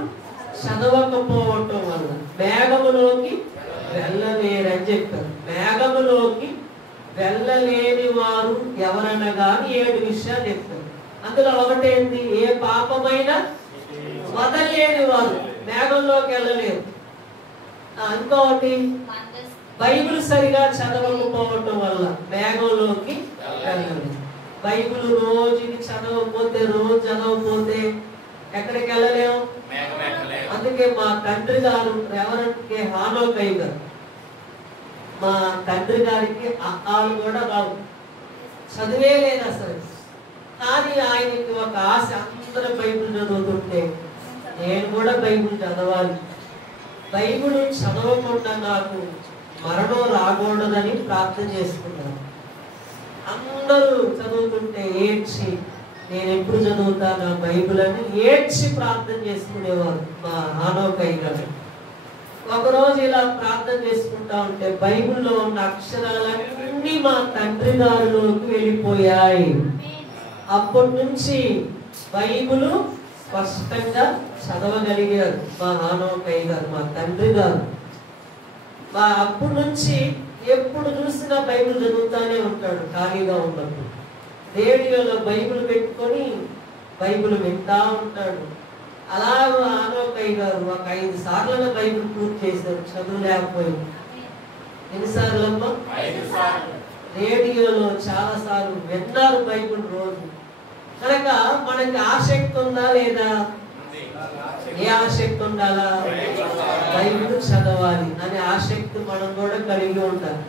చదవకపోవటం వల్ల మేఘములోకి వెళ్ళలేరని చెప్పారు. మేఘములోకి వెళ్ళలేని వారు ఎవరనగా 7 విషయాలు చెప్తారు. అందులో ఒకటేంటి? ఏ పాపమైనా వదలలేని వారు మేఘంలోకి వెళ్ళలేరు. ఇంకొకటి, బైబిల్ సరిగా చదవకపోవటం వల్ల మేఘంలోకి వెళ్ళలేదు. బైబిల్ రోజుకి చదవకపోతే, రోజు చదవకపోతే ఎక్కడికి వెళ్ళలేము. అందుకే మా తండ్రి గారు రెవరెండ్ కే హానోకయ్య గారు, మా తండ్రి గారికి ఆలు కూడా రావు, చదివే లేదు అసలు. కానీ ఆయనకి ఒక ఆశ, అందరూ బైబిల్ చదువుతుంటే నేను కూడా బైబిల్ చదవాలి, బైబిల్ చదవకుండా నాకు మరణం రాకూడదని ప్రార్థన చేసుకున్నాను. అందరూ చదువుతుంటే ఏడ్చి, నేను ఎప్పుడు చదువుతాను బైబిల్ అని ఏడ్చి ప్రార్థన చేసుకునేవారు మా హానోకయ్య గారు. ఒకరోజు ఇలా ప్రార్థన చేసుకుంటా ఉంటే బైబిల్లో ఉన్న అక్షరాలన్నీ మా తండ్రి గారిలోకి వెళ్ళిపోయాయి. అప్పటి నుంచి బైబిల్ స్పష్టంగా చదవగలిగారు మా హానోకయ్య గారు, మా తండ్రి గారు. అప్పటి నుంచి ఎప్పుడు చూసినా బైబిల్ చదువుతానే ఉంటాడు ఖాళీగా ఉన్నప్పుడు. రేడియోలో బైబిల్ పెట్టుకొని బైబిల్ వింటా ఉంటాడు. అలా హానోకయ్య గారు ఒక 5 సార్లు బైబిల్ పూర్తి చేశారు, చదువు లేకపోయింది. ఎన్నిసార్లు అమ్మా? 5 సార్లు. రేడియోలో చాలా సార్లు విన్నారు బైబిల్ రోజు. కనుక మనకి ఆసక్తి ఉందా లేదా? ఏ ఆసక్తి ఉండాలా? బైబిల్ చదవాలి అనే ఆసక్తి మనం కూడా కలిగి ఉండాలి.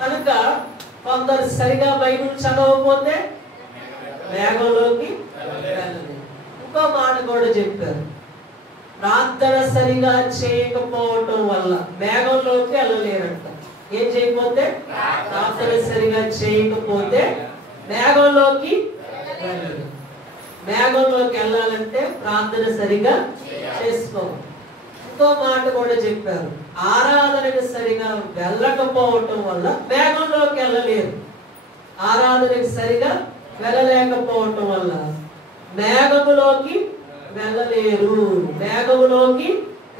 కనుక కొందరు సరిగా బైబిల్ చదవకపోతే మేఘంలోకి వెళ్ళలేదు. ఇంకో మాట కూడా చెప్పారు, ప్రార్థన సరిగా చేయకపోవటం వల్ల మేఘంలోకి వెళ్ళలేరంట. ఏం చేయకపోతే? ప్రార్థన సరిగా చేయకపోతే మేఘంలోకి వెళ్ళలేదు. మేఘంలోకి వెళ్ళాలంటే ప్రార్థన సరిగా చేసుకోవాలి. ఇంకో మాట కూడా చెప్పారు, ఆరాధనకు సరిగా వెళ్ళకపోవటం వల్ల మేఘంలోకి వెళ్ళలేరు. ఆరాధనకు సరిగా వెళ్ళలేకపోవటం వల్ల మేఘములోకి వెళ్ళలేరు. మేఘములోకి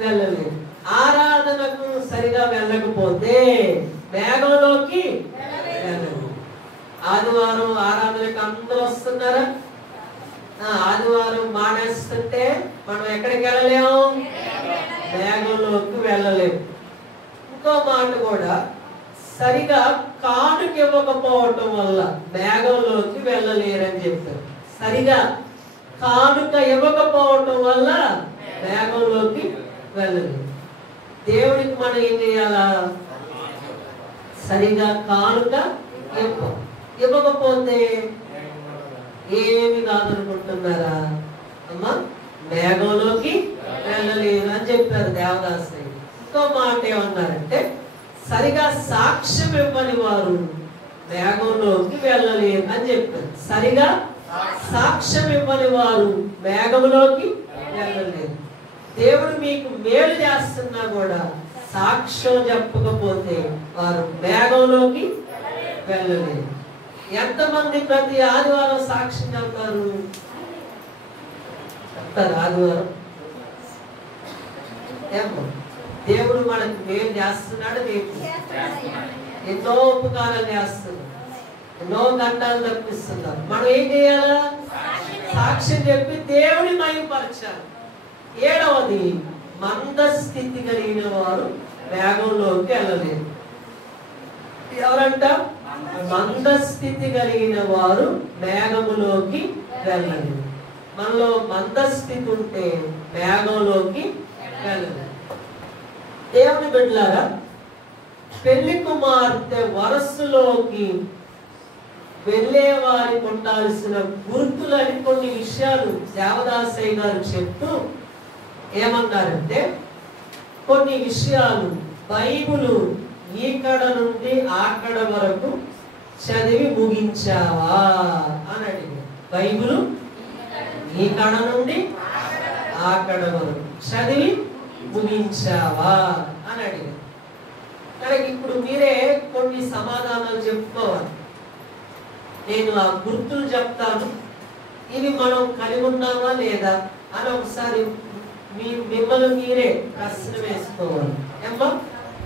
వెళ్ళలేరు. ఆరాధనకు సరిగా వెళ్ళకపోతే మేఘంలోకి వెళ్ళలేరు. ఆదివారం ఆరాధనకు అందరూ వస్తున్నారా? ఆదివారం మానేస్తుంటే మనం ఎక్కడికి వెళ్ళలేము? మేఘంలోకి వెళ్ళలేము. ఇంకో మాట కూడా, సరిగా కానుక ఇవ్వకపోవటం వల్ల మేఘంలోకి వెళ్ళలేరని చెప్పారు. సరిగా కానుక ఇవ్వకపోవటం వల్ల మేఘంలోకి వెళ్ళలేదు. దేవుడికి మనం ఏం చేయాలా? సరిగా కానుక ఇవ్వకపోతే ఏమి కాదనుకుంటున్నారా అమ్మా? మేఘంలోకి వెళ్ళలేరు అని చెప్పారు దేవదాసయ్య. ఇంకో మాట ఏమన్నారంటే, సరిగా సాక్ష్యం ఇవ్వని వారు మేఘంలోకి వెళ్ళలేరు అని చెప్పారు. సరిగా సాక్ష్యం ఇవ్వని వారు మేఘంలోకి వెళ్ళలేరు. దేవుడు మీకు మేలు చేస్తున్నా కూడా సాక్ష్యం చెప్పకపోతే వారు మేఘంలోకి వెళ్ళలేరు. ఎంతమంది ప్రతి ఆదివారం సాక్ష్యం చెప్తారు? చెప్తారు ఆదివారం. ఏమో దేవుడు మనకు మేలు చేస్తున్నాడు, ఎన్నో ఉపకారాలు చేస్తున్నాడు, ఎన్నో గంటలు తప్పిస్తున్నారు. మనం ఏం చేయాలా? సాక్ష్యం చెప్పి దేవుని మహిమపరచాలి. 7వది, మందస్థితి కలిగిన వారు వేగంలోకి వెళ్ళలేదు. ఎవరంట? మందస్థితి కలిగిన వారు మేఘములోకి వెళ్ళలేదు. మనలో మందస్థితి ఉంటే మేఘంలోకి వెళ్ళలేదు. దేవుని బిడ్డలారా, పెళ్లి కుమార్తె వరసలోకి వెళ్ళే వారికి ఉండాల్సిన గుర్తులని కొన్ని విషయాలు దేవదాసయ్య గారు చెప్తూ ఏమన్నారంటే, కొన్ని విషయాలు బైబిలు ఈకడ నుండి ఆకడ వరకు చదివి ముగించావా అని అడిగారు. బైబిలు ఈకడ నుండి ఆకడ వరకు చదివి ముగించావా అని అడిగారు. కనుక ఇప్పుడు మీరే కొన్ని సమాధానాలు చెప్పుకోవాలి. నేను ఆ గుర్తులు చెప్తాను, ఇవి మనం కలిగి ఉన్నామా లేదా అని ఒకసారి మిమ్మల్ని మీరే ప్రశ్న వేసుకోవాలి, ఏమో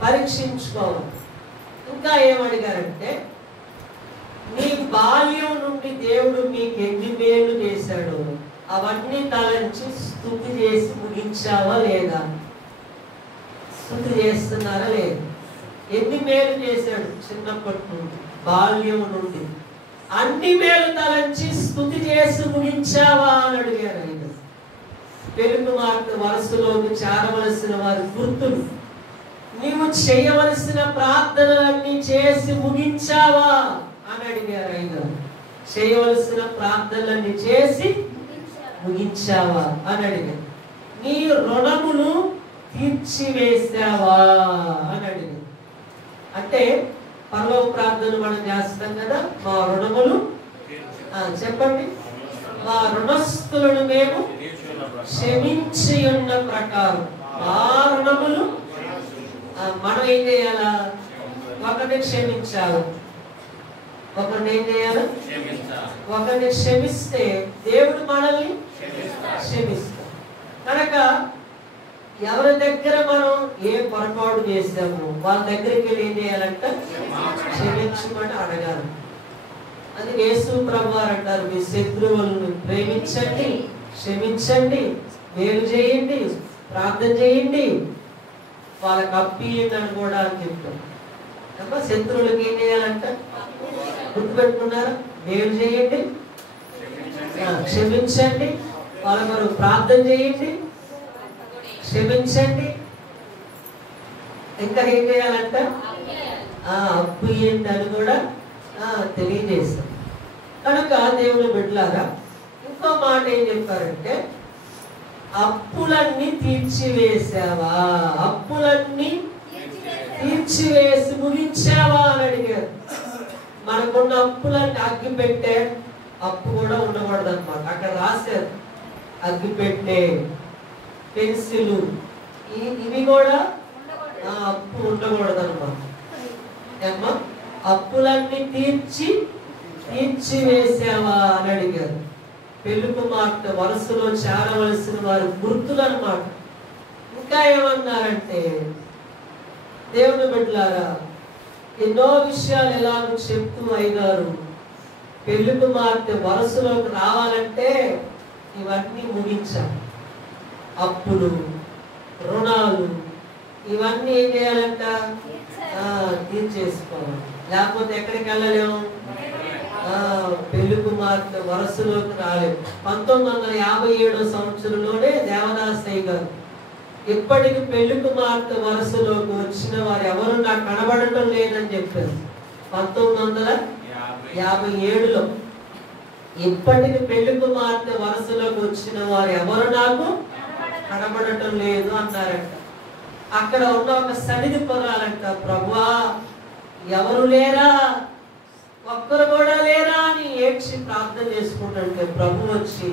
పరీక్షించుకోవాలి. ఇంకా ఏమడిగారంటే, మీ బాల్యం నుండి దేవుడు మీకు ఎన్ని మేలు చేశాడో అవన్నీ తలంచి స్తుతి చేసి ముగించావా లేదా? స్తుతి చేస్తున్నారా లేదా? ఎన్ని మేలు చేశాడు చిన్నప్పటి నుండి, బాల్యం నుండి అన్ని మేలు తలంచి స్తుతి చేసి ముగించావా అని అడిగారు ఆయన. పెళ్లి కుమార్తె వరసలోకి చేరవలసిన వారి గుర్తులు, నీవు చేయవలసిన ప్రార్థనలన్నీ చేసి ముగించావా అని అడిగారు ఆయన. చేయవలసిన ప్రార్థనలన్నీ చేసి ముగించావా అని అడిగారు. నీ రుణములు తీర్చివేసావా అని అడిగారు. అంటే పరలోక ప్రార్థన మనం చేస్తాం కదా, మా రుణములు చెప్పండి, మా రుణస్థులను మేము క్షమించి ఉన్న ప్రకారం మా రుణములు మనం ఏం చేయాలా? ఒకరిని క్షమించాలి. ఒకరిని ఏం చేయాలి? ఒకరిని క్షమిస్తే దేవుడు మనల్ని క్షమిస్తాడు. కనుక ఎవరి దగ్గర మనం ఏ పొరపాటు చేసామో వాళ్ళ దగ్గరికి వెళ్ళి ఏం చేయాలంట? క్షమించమని అడగాలి. అది యేసు ప్రభువు వారు అంటారు, మీ శత్రువులను ప్రేమించండి, క్షమించండి, మేలు చేయండి, ప్రార్థన చేయండి, వాళ్ళకి అప్పియండి అని కూడా అని చెప్తారు. శత్రువులకు ఏం చేయాలంట? గుర్తుపెట్టుకున్నారా? మేలు చేయండి, క్షమించండి, వాళ్ళ కొరకు ప్రార్థన చేయండి, క్షమించండి, ఇంకా ఏం చేయాలంట? అప్పు ఇయ్యండి అని కూడా తెలియజేస్తాం. కనుక దేవుని బిడ్డలారా, ఇంకో మాట ఏం చెప్పారంటే, అప్పులన్నీ తీర్చివేసావా? అప్పులన్నీ తీర్చివేసి ముగించావా అని అడిగారు. మనకున్న అప్పులన్నీ అగ్గి పెట్టే అప్పు కూడా ఉండకూడదు అనమాట. అక్కడ రాశారు, అగ్గి పెట్టే, పెన్సిల్, ఇవి కూడా అప్పు ఉండకూడదు అనమాట. ఏమ్మా, అప్పులన్నీ తీర్చివేసావా అని అడిగారు. పెళ్లి కుమార్తె వరుసలో చేరవలసిన వారి గుర్తులు అన్నమాట. ఇంకా ఏమన్నారంటే, దేవుని బిడ్డలారా, ఎన్నో విషయాలు ఎలాగో చెప్తూ అయ్యారు. పెళ్లి కుమార్తె వరుసలోకి రావాలంటే ఇవన్నీ ముగించాలి. అప్పులు, రుణాలు, ఇవన్నీ ఏం చేయాలంట? తీర్చేసుకోవాలి. లేకపోతే ఎక్కడికి వెళ్ళలేము? పెళ్లి కుమార్తె వరసలోకి రాలేదు. 1957 సంవత్సరంలోనే దేవదాసయ్య గారు ఇప్పటికి పెళ్లి కుమార్తె వరసలోకి వచ్చిన వారు ఎవరు నాకు కనబడటం లేదని చెప్పారు. 1957లో ఇప్పటికి పెళ్లి కుమార్తె వరసలోకి వచ్చిన వారు ఎవరు నాకు కనబడటం లేదు అన్నారంట. అక్కడ ఉన్న ఒక సన్నిధి పొరాలంట, ప్రభువా ఎవరు లేరా, ఒక్కరు కూడా లేరా అని ఏడ్చి ప్రార్థన చేసుకుంటుంటే ప్రభు వచ్చి,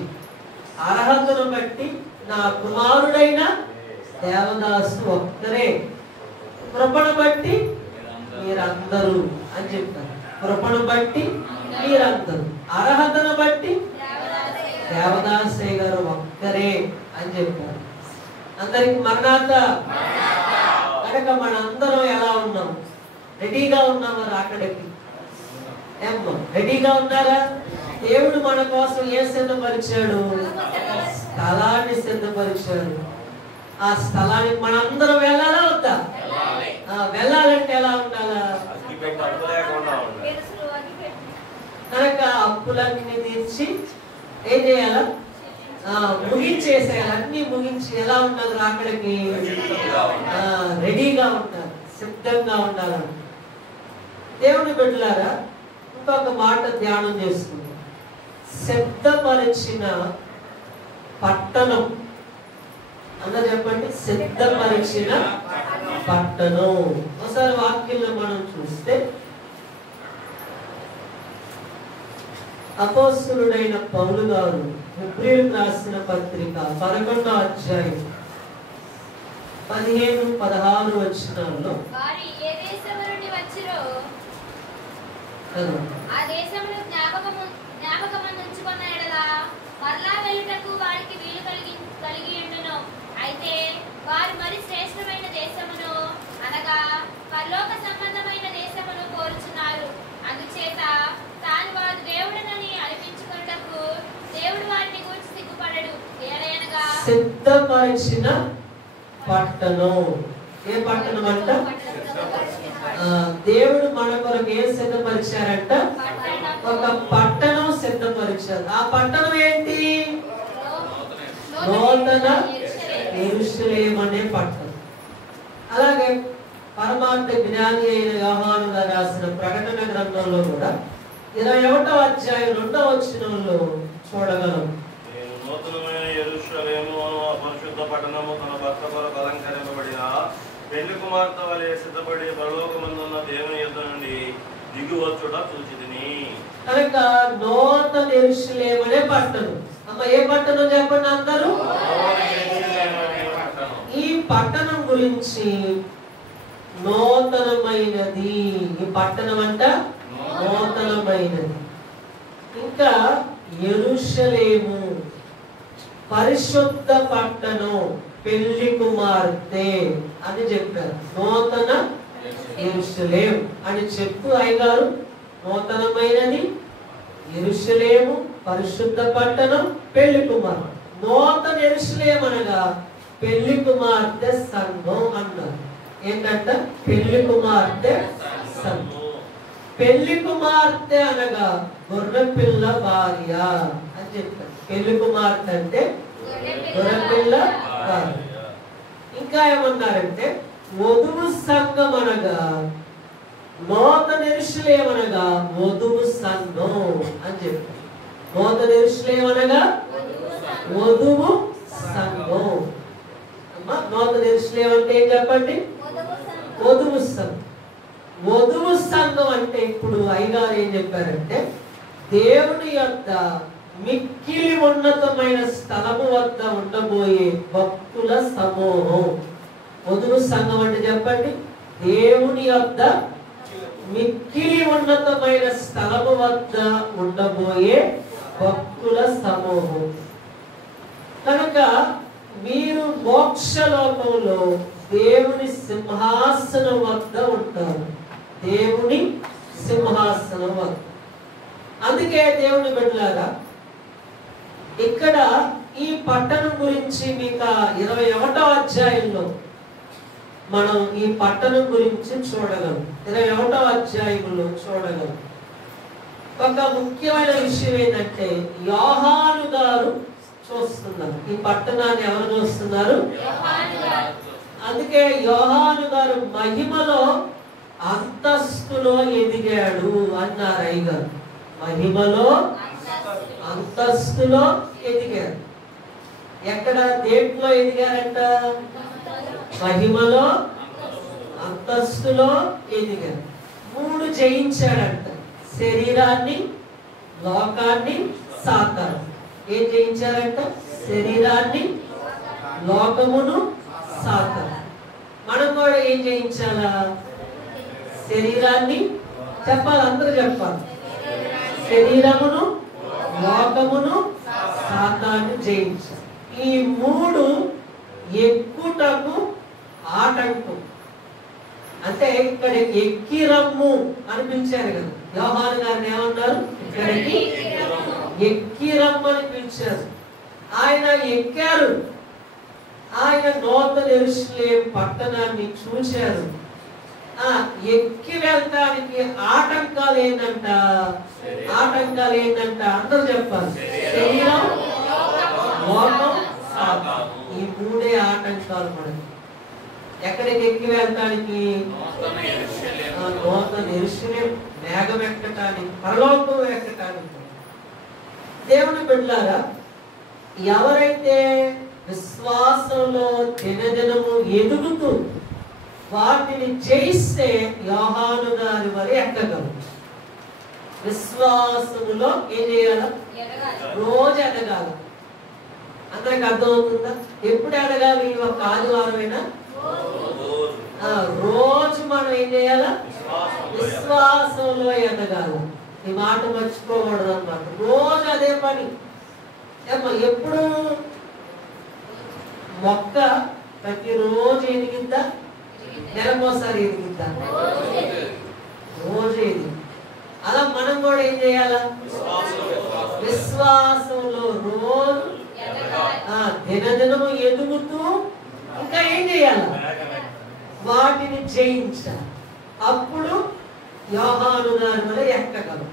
అర్హతను బట్టి నా కుమారుడైన దేవదాసు ఒక్కరే, కృపను బట్టి మీరందరూ అని చెప్పారు. కృపను బట్టి మీరందరూ. అర్హతను బట్టి దేవదాసయ్య గారు ఒక్కరే అని చెప్పారు. అందరికి మరణాత. కనుక మనందరం ఎలా ఉన్నాం? రెడీగా ఉన్నామా రాకడికి? ఏమ్మా రెడీగా ఉన్నారా? దేవుడు మన కోసం ఏ సిద్ధపరిచాడు? స్థలాన్ని సిద్ధపరిచాడు. ఆ స్థలానికి మనందరం వెళ్ళాలా వద్దా? వెళ్ళాలంటే ఎలా ఉండాలా? కనుక అప్పులన్నీ తీర్చి ఏం చేయాలా? ముగించేసేయాలి. అన్ని ముగించి ఎలా ఉండాలి? రాకడికి రెడీగా ఉండాలి, సిద్ధంగా ఉండాలి. దేవుని బిడ్డలారా, ఇంకొక మాట ధ్యానం చేసుకుందాం. సిద్ధపరిచిన పట్టణం అన్న చెప్పండి. సిద్ధపరిచిన పట్టణం. ఒకసారి వాక్యంలో మనం చూస్తే అపోస్తలుడైన పౌలు గారు హెబ్రీయులకు రాసిన పత్రిక 11వ అధ్యాయం 15-16 వచనాల్లో ఆ దేశమును జ్ఞాపకముంచుకున్న ఎడల మరలా వెళ్ళుటకు వారికి వీలు కలిగి ఉండును. అయితే వారు మరి శ్రేష్టమైన దేశమును అనగా పరలోక సంబంధమైన దేశమును కోరుచున్నారు. అందుచేత తాను వారు దేవుడనని అనిపించుకున్నటకు దేవుడు వారిని గురించి సిగ్గుపడడు. ఏలయనగా సిద్ధపరిచిన పట్టణం. ఏ పట్టణం అంట? దేవుడు మన కొరకు ఏం సిద్ధపరిచారంట? ఒక పట్టణం సిద్ధపరిచారు. ఆ పట్టణం ఏంటి? నూతన యెరూషలేము అనే పట్టణం. అలాగే పరమార్థ జ్ఞాని అయిన యోహాను గారు రాసిన ప్రకటన గ్రంథంలో కూడా 21వ అధ్యాయం 2వ వచనంలో చూడగలం. నూతనమైన యెరూషలేము పరిశుద్ధ పట్టణము తన భర్త కొరకు అలంకరింపబడిన పెళ్లి కుమార్తె వలె సిద్ధపడి పరలోకమందున్న దేవుని యొద్ద నుండి దిగువచ్చుట చూచితిని. కనుక నూతన యెరూషలేము అనే పట్టణం. అమ్మ ఏ పట్టణం చెప్పండి అందరూ? ఈ పట్టణం గురించి నూతనమైనది. ఈ పట్టణం అంట నూతనమైనది. ఇంకా యెరూషలేము పరిశుద్ధ పట్టణం, పెళ్లి కుమార్తె అని చెప్పారు. నూతన యెరూషలేము అని చెప్తూ అయ్యగారు నూతనమైనది యెరూషలేము, పరిశుద్ధ పట్టణం, పెళ్లి కుమార్తె. నూతన యెరూషలేము అనగా పెళ్లి కుమార్తె సంఘం అన్నారు. ఏంటంట? పెళ్లి కుమార్తె సంఘం. పెళ్లి కుమార్తె అనగా గొర్రెపిల్ల భార్య అని చెప్పారు. పెళ్లి కుమార్తె అంటే గొర్రెపిల్ల భార్య. ఇంకా ఏమన్నారంటే వధువు సంఘం అనగా నూతన యెరూషలేము అనగా వధువు సంఘం అని చెప్పారు. నూతన యెరూషలేము అనగా వధువు సంఘం. అమ్మా నూతన యెరూషలేము అంటే ఏం చెప్పండి? వధువు సంఘం. వధువు సంఘం అంటే ఇప్పుడు అయ్యగారు ఏం చెప్పారంటే దేవుని యొక్క మిక్కిలి ఉన్నతమైన స్థలము వద్ద ఉండబోయే భక్తుల సమూహం. వధువు సంఘం అంటే చెప్పండి, దేవుని యొక్క మిక్కిలి ఉన్నతమైన స్థలము వద్ద ఉండబోయే భక్తుల సమూహం. కనుక మీరు మోక్షలోకంలో దేవుని సింహాసనం వద్ద ఉంటారు. దేవుని సింహాసనం వద్ద. అందుకే దేవుని బిడ్డలారా ఇక్కడ ఈ పట్టణం గురించి మీకు 21వ అధ్యాయంలో మనం ఈ పట్టణం గురించి చూడగలం. 21వ అధ్యాయంలో చూడగలం. ఒక ముఖ్యమైన విషయం ఏంటంటే యోహాను గారు చూస్తున్నారు. ఈ పట్టణాన్ని ఎవరు చూస్తున్నారు? అందుకే యోహాను గారు మహిమలో అంతస్తులో ఎదిగాడు అన్నారు అయ్యగారు. మహిమలో అంతస్తులో ఎదిగారు. ఎక్కడ దేంట్లో ఎదిగారంట? మహిమలో అంతస్తులో ఎదిగారు. 3 జయించాడంట. శరీరాన్ని, లోకాన్ని, సాతాను. ఏం జయించారంట? శరీరాన్ని, లోకమును, సాతాను. మనం కూడా ఏం జయించాలా? శరీరాన్ని చెప్పాలి, అందరూ చెప్పాలి. శరీరమును, లోకమును, సాతాను జయించారు. ఈ మూడు ఎక్కుటకు ఆటంకం. అంటే ఇక్కడ ఎక్కి రమ్ము అనిపించారు కదా, యోహాను గారిని ఏమన్నారు? ఇక్కడికి ఎక్కి రమ్ము అని పిలిచారు. ఆయన ఎక్కారు. ఆయన నూతన యెరూషలేము పట్టణాన్ని చూశారు. ఎక్కి వెళ్తానికి ఆటంకాలు ఏంటంట? ఆటంకాలు ఏంటంట? అందరూ చెప్పాలి. శరీరం, లోకం, సాతాను. ఈ మూడే ఆటంకాలు మనకి. ఎక్కడికి ఎక్కి వెళ్తానికి? నూతన యెరూషలేము, మేఘం ఎక్కటానికి, పరలోకం ఎక్కటానికి. దేవుని బిడ్డలారా, ఎవరైతే విశ్వాసంలో దినదినము ఎదుగుతూ వాటిని జయిస్తే యోహాను గారి వలె ఎక్కగలరు. విశ్వాసములో ఏం చేయాల? రోజు ఎదగాలి. అందరికి అర్థమవుతుందా? ఎప్పుడు ఎదగాలి? ఒక ఆదివారమైనా రోజు మనం ఏం చేయాలా? విశ్వాసంలో ఎదగాలి. ఈ మాట మర్చిపోకూడదు అన్నమాట. రోజు అదే పని. ఎప్పుడు మొక్క ప్రతిరోజు ఎదిగిద్దా? నెలకోసారి ఎదిగిద్దా? రోజు ఎదిగి. అలా మనం కూడా ఏం చేయాలా? విశ్వాసంలో రోజు దినదినము ఎదుగుతూ ఇంకా ఏం చేయాల? వాటిని జయించాలి. అప్పుడు యోహాను గారి వల్ల ఎక్కగలరు.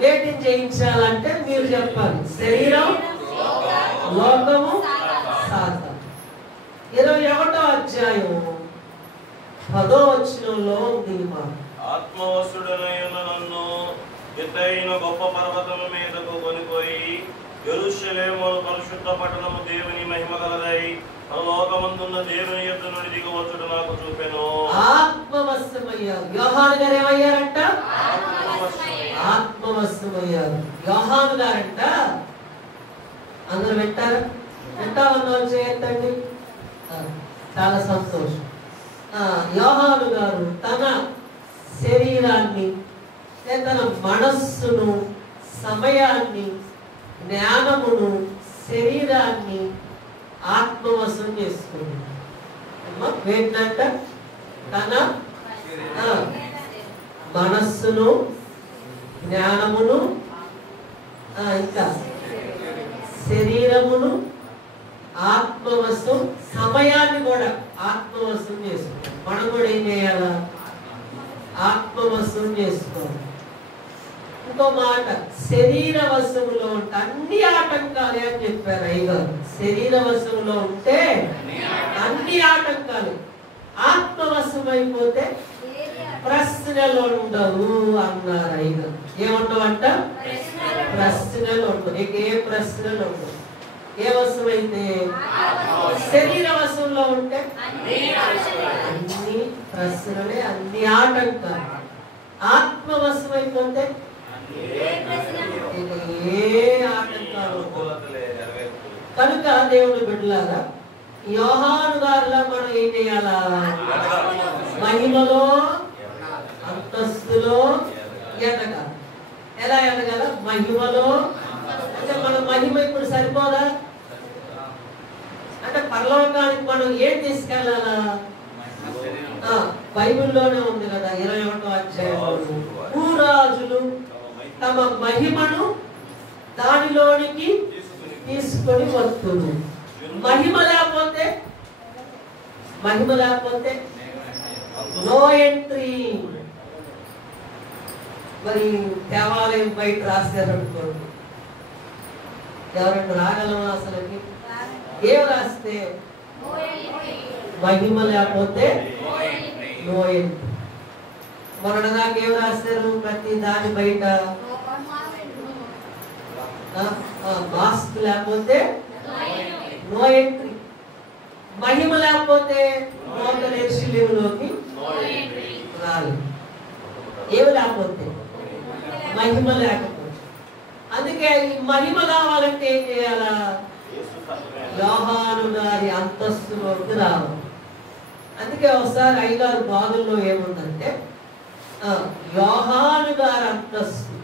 వేటిని జయించాలంటే మీరు చెప్పాలి. శరీరం, లోకము, సాతాను. 21వ అధ్యాయం 10వ వచనంలో ఉంది ఈ మాట. ఆత్మవశుడనైన నన్ను ఎత్తైన గొప్ప పర్వతము మీదకు కొనిపోయి యెరూషలేము పరిశుద్ధ పట్టణము దేవుని మహిమ గలదై పరలోకమందున్న దేవుని యొద్ద నుండి దిగివచ్చుట నాకు చూపెను. ఆత్మవశమయ్యారు. యోహాను గారు ఏమయ్యారంట? ఆత్మవశమయ్యారు. యోహాను గారంట. అందరూ వింటారా? వింటామన్న వాళ్ళు చేయొద్దండి. చాలా సంతోషం. యోహాను గారు తన శరీరాన్ని, తన మనస్సును, సమయాన్ని, జ్ఞానమును, శరీరాన్ని ఆత్మవశం చేసుకుంది. ఏంటంట? తన మనస్సును, జ్ఞానమును, ఇంకా శరీరమును ఆత్మవశం, సమయాన్ని కూడా ఆత్మవశం చేసుకుంటాం. మనం కూడా ఏం చేయాలా? ఆత్మవశం చేసుకోవాలి. ఇంకో మాట, శరీర వశములో ఉంటే అన్ని ఆటంకాలే అని చెప్పారు అయ్యగారు. శరీర వశములో ఉంటే అన్ని ఆటంకాలు. ఆత్మవశం అయిపోతే ప్రశ్నలు ఉండవు అన్నారు అయ్యగారు. ఏముండవంట? ప్రశ్నలు ఉండవు. నీకు ఏ ప్రశ్నలు ఉండవు. ఏ వశం అయితే? శరీర వశంలో ఉంటే అన్ని ప్రశ్నలే, అన్ని ఆటంకాలు. ఆత్మవశం అయిపోతే ఏ ఆటంకాలు. కనుక దేవుని బిడ్డలారా, యోహాను గారిలా మనం ఏం చేయాలా? మహిమలో, అంతస్తులో ఎదగాలి. ఎలా ఎదగాల? మహిమలో. అంటే మన మహిమ ఇప్పుడు సరిపోదా? అంటే పరలోకానికి మనం ఏం తీసుకెళ్ళాలా? బైబిల్లోనే ఉంది కదా 21వ అధ్యాయం, భూరాజులు తమ మహిమను దానిలోనికి తీసుకొని వస్తును. మహిమ లేకపోతే నో ఎంట్రీ. మరి దేవాలయం బయట రాశారనుకోండి, ఎవరైనా రాగలమా? అసలుకి ఏం రాస్తే మహిమ లేకపోతే నో ఎంట్రీ. మొన్నటిదాకా ఏం రాశారు? ప్రతి దాని బయట మాస్క్ లేకపోతే నో ఎంట్రీ. మహిమ లేకపోతే నూతన యెరూషలేములోకి రాలేదు. ఏమి లేకపోతే? మహిమ లేకపోతే. అందుకే ఈ మహిమ కావాలంటే ఏం చేయాలా? యోహాను గారి అంతస్తులోకి రావాలి. అందుకే ఒకసారి అయ్యగారు బాధల్లో ఏముందంటే, యోహాను గారి అంతస్తు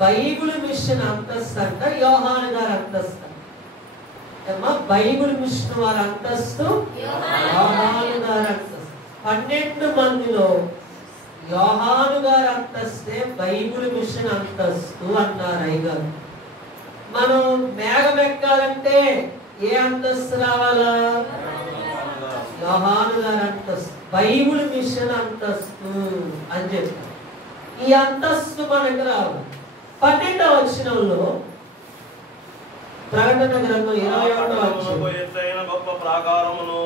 బైబిల్ మిషన్ అంతస్తు అంట యోహాను గారి అంతస్తు. బైబిల్ మిషన్ వారి అంతస్తు, యోహాను గారి అంతస్తు. 12 మందిలో యోహాను గారి అంతస్తే బైబిల్ మిషన్ అంతస్తు అన్నారు అయ్యగారు. మనం మేఘం ఎక్కాలంటే ఏ అంతస్తు రావాలా? యోహాను గారి అంతస్తు, బైబిల్ మిషన్ అంతస్తు అని చెప్పారు. ఈ అంతస్తు మనకు రావాలి. 12వ వచనంలో ప్రకటన గ్రంథం 21వ వచనం, ఎత్తైన గొప్ప ప్రాకారమును,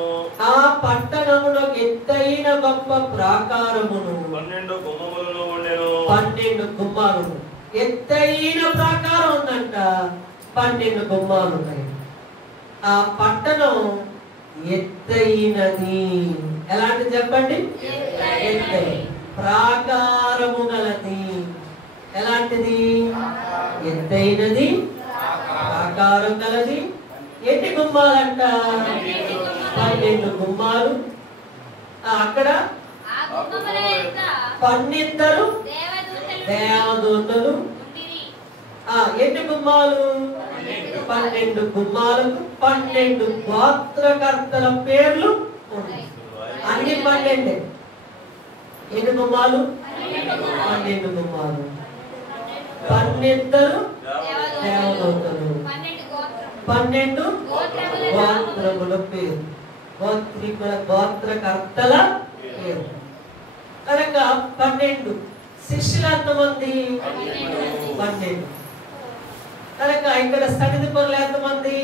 ఆ పట్టణములో ఎత్తైన గొప్ప ప్రాకారమును 12 గుమ్మములను ఉండెను. 12 గుమ్మాలు. ఎత్తైన ప్రాకారం ఉందంట, 12 గుమ్మాలు ఉన్నాయి. ఆ పట్టణం ఎత్తైనది. ఎలాంటి చెప్పండి? ఎత్తైన ప్రాకారము గలది. ఎలాంటిది? ఎత్తైనది, ప్రాకారం గలది. ఎన్ని గుమ్మాలంట? 12 గుమ్మాలు. అక్కడ 12 దేవదూతలు. ఎన్ని గుమ్మాలు? 12 గుమ్మాలకు 12 గోత్రకర్తల పేర్లు ఉన్నాయి. అన్ని 12. ఎన్ని గుమ్మాలు? 12 గుమ్మాలు. 12 దేవదూతలు, 12 గోత్రముల పేరు, గోత్రకర్తల పేరు. కనుక 12. శిష్యులు ఎంతమంది? 12. కనుక ఇక్కడ సన్నిధి పనులు ఎంతమంది?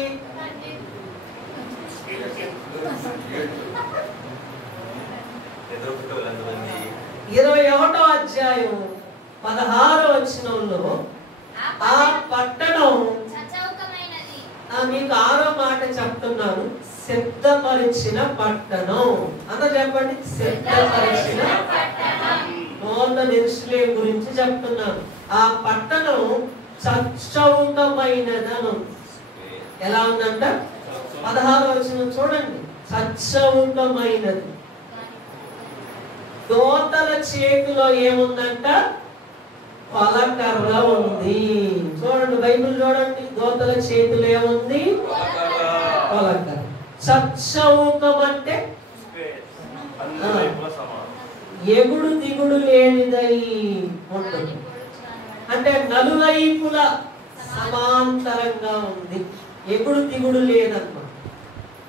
21వ అధ్యాయం 16వ వచనంలో ఆ పట్టణం, మీకు 6వ మాట చెప్తున్నాను, సిద్ధపరిచిన పట్టణం. అంతా చెప్పండి, సిద్ధపరిచిన పట్టణం. నూతన యెరూషలేము గురించి చెప్తున్నాను. ఆ పట్టణం చచ్చౌకమైనదను. ఎలా ఉందంట? 16వ వచనం చూడండి. చచ్చౌకమైనది. దోతల చేతిలో ఏముందంట? కొలకర్ర ఉంది. చూడండి, బైబిల్ చూడండి. దోతల చేతిలో ఏముంది? కొలకర్ర. చచ్చౌకం అంటే ఎగుడు దిగుడు లేనిదై ఉంటుంది. అంటే నలువైపుల సమాంతరంగా ఉంది. ఎగుడు దిగుడు లేదన్నమాట.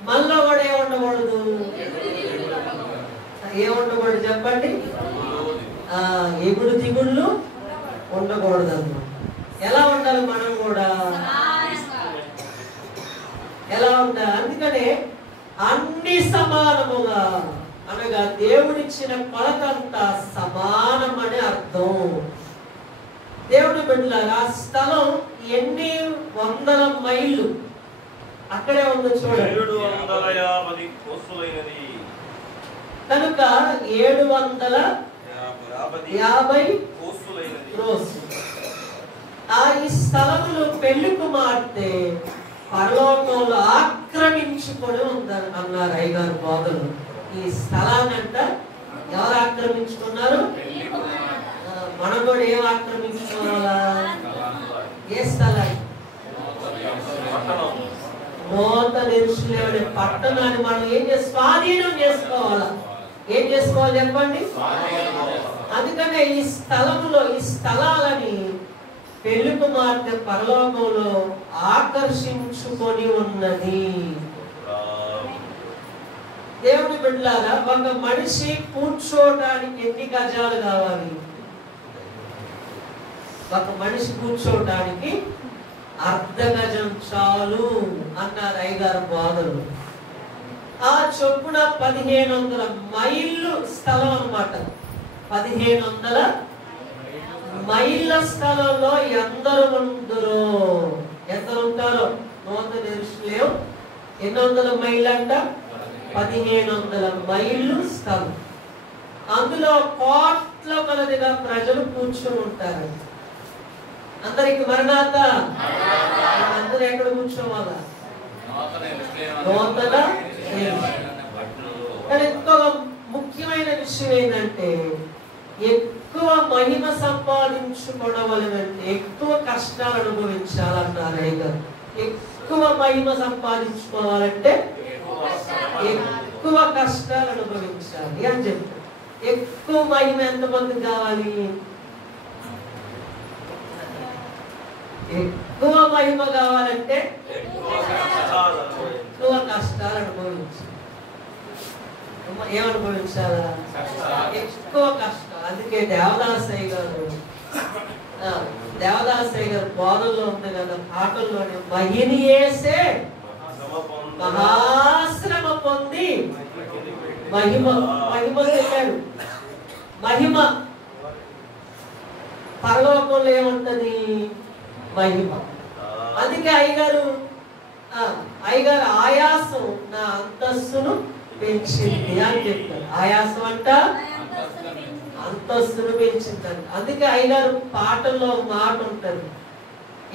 మళ్ళీ కూడా ఏముండకూడదు? ఏముండకూడదు చెప్పండి? ఎగుడు దిగుళ్ళు ఉండకూడదు అన్నమాట. ఎలా ఉండాలి మనం కూడా? ఎలా ఉండాలి? అందుకనే అన్ని సమానముగా అనగా దేవుడిచ్చిన కొలతంతా సమానం అని అర్థం. దేవుడి బిడ్డలారా, ఆ స్థలం ఎన్ని వందల మైళ్ళు అక్కడే ఉంది చూడండి. 750 కోసులైనది. కనుక 750 క్రోసు. ఈ స్థలములు పెళ్లి కుమార్తె పరలోకంలో ఆక్రమించుకొని ఉందని అన్నారు అయ్యగారు బోధలు. ఈ స్థలాన్ని అంట ఎవరు ఆక్రమించుకున్నారు? మనం కూడా ఏం ఆక్రమించుకోవాలా? ఏ స్థలాన్ని? నూతన యెరూషలేము పట్టణాన్ని మనం ఏం చేసి స్వాధీనం చేసుకోవాలా? ఏం చేసుకోవాలి చెప్పండి? అందుకనే ఈ స్థలములో, ఈ స్థలాలని పెళ్లి కుమార్తె పరలోకంలో ఆకర్షించుకొని ఉన్నది. దేవుని బిడ్డలారా, ఒక మనిషి కూర్చోటానికి ఎన్ని గజాలు కావాలి? ఒక మనిషి కూర్చోటానికి 1/2 గజం చాలు అన్నారు అయ్యగారు బోధలు. ఆ చొప్పున 1500 మైళ్ళు స్థలం అన్నమాట. 1500 మైళ్ళ స్థలంలో ఎందరు ఉందరో, ఎందరు ఉంటారో? నూతన యెరూషలేము ఎన్ని వందల మైళ్ళు అంట? 1500 మైళ్ళు స్థలం. అందులో కోట్ల కొలదిగా ప్రజలు కూర్చొని ఉంటారు. అందరికి మరణాత. అందరూ ఎక్కడ కూర్చోవాలా? నూతన యెరూషలేము. కానీ ఇంకొక ముఖ్యమైన విషయం ఏంటంటే, ఎక్కువ ఎక్కువ మహిమ సంపాదించుకోవలనంటే ఎక్కువ కష్టాలు అనుభవించాలన్నారు అయ్యగారు. ఎక్కువ మహిమ సంపాదించుకోవాలంటే ఎక్కువ కష్టాలు అనుభవించాలి అని చెప్తారు. ఎక్కువ మహిమ ఎంతమంది కావాలి? ఎక్కువ మహిమ కావాలంటే ఎక్కువ కష్టాలు అనుభవించాలి. ఏమనుభవించాలా? ఎక్కువ కష్టం. అందుకే దేవదాసయ్య గారు బోధనలో ఉంది కదా, పాటల్లోనే మహిని వేసే మహాశ్రమ పొంది మహిమ చెప్పాడు. మహిమ పరలోకంలో ఏముంటది? మహిమ. అందుకే అయ్యగారు ఆయాసం నా అంతస్తును పెంచింది అని చెప్తారు. ఆయాసం అంట అంతస్తును పెంచిందంట. అందుకే అయ్యగారు పాటల్లో మాట ఉంటది,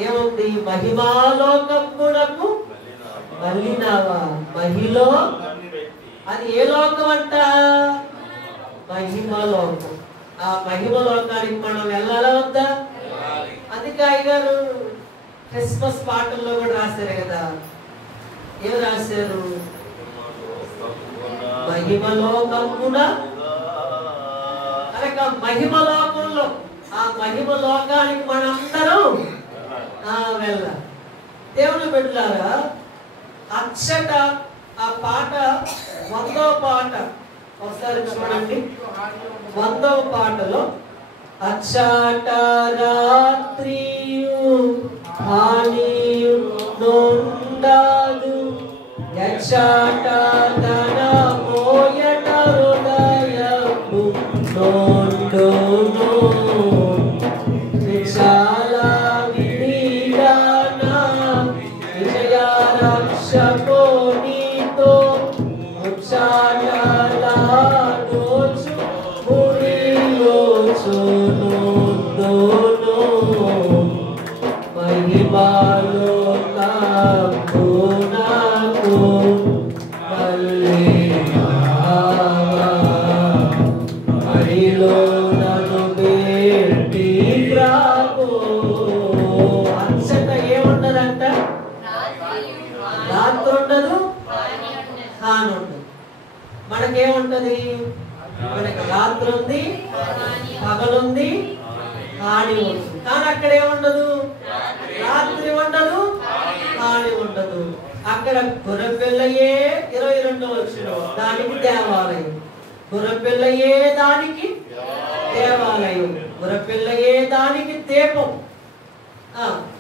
ఏముంది? మహిమాలోకమునకు మళ్ళినావా మహిలో. అది ఏ లోకం అంట? మహిమలోకం. ఆ మహిమలోకానికి మనం వెళ్ళాలా వద్దా? అందుకే అయ్యగారు క్రిస్మస్ పాటల్లో కూడా రాశారు కదా. ఏం రాశారు? మహిమలోకమున అనక మహిమలోకంలో, ఆ మహిమలోకానికి మనందరం వెళ్ళాలి. దేవుని బిడ్డలారా, అచ్చట ఆ పాట 100వ పాట ఒకసారి చూడండి. 100వ పాటలో అచ్చట రాత్రియు హానియు నొందాదు యచ్చట తన మోయట హృదయము నొండును విశాల వినిగాన విజయ రక్షకో నీతో ముచ్చటలాడోచు మురియోచును మహిమలో నాకు మళ్ళీ హరిలో నన్ను పెట్టి రాబో. అచ్చట ఏముండదంట? రాత్రి ఉండదు, హాని ఉండదు. మనకేముంటది? మనకి రాత్రి ఉంది, పగలుంది, హాని ఉంది. కానీ అక్కడ ఏముండదు? రాత్రి ఉండదు, హాని ఉండదు. అక్కడ గుర్రపిల్లయే 22వ వచనం దానికి దేవాలయం. గుర్రపిల్లయే దానికి దేవాలయం. గుర్రపిల్లయే దానికి దీపం.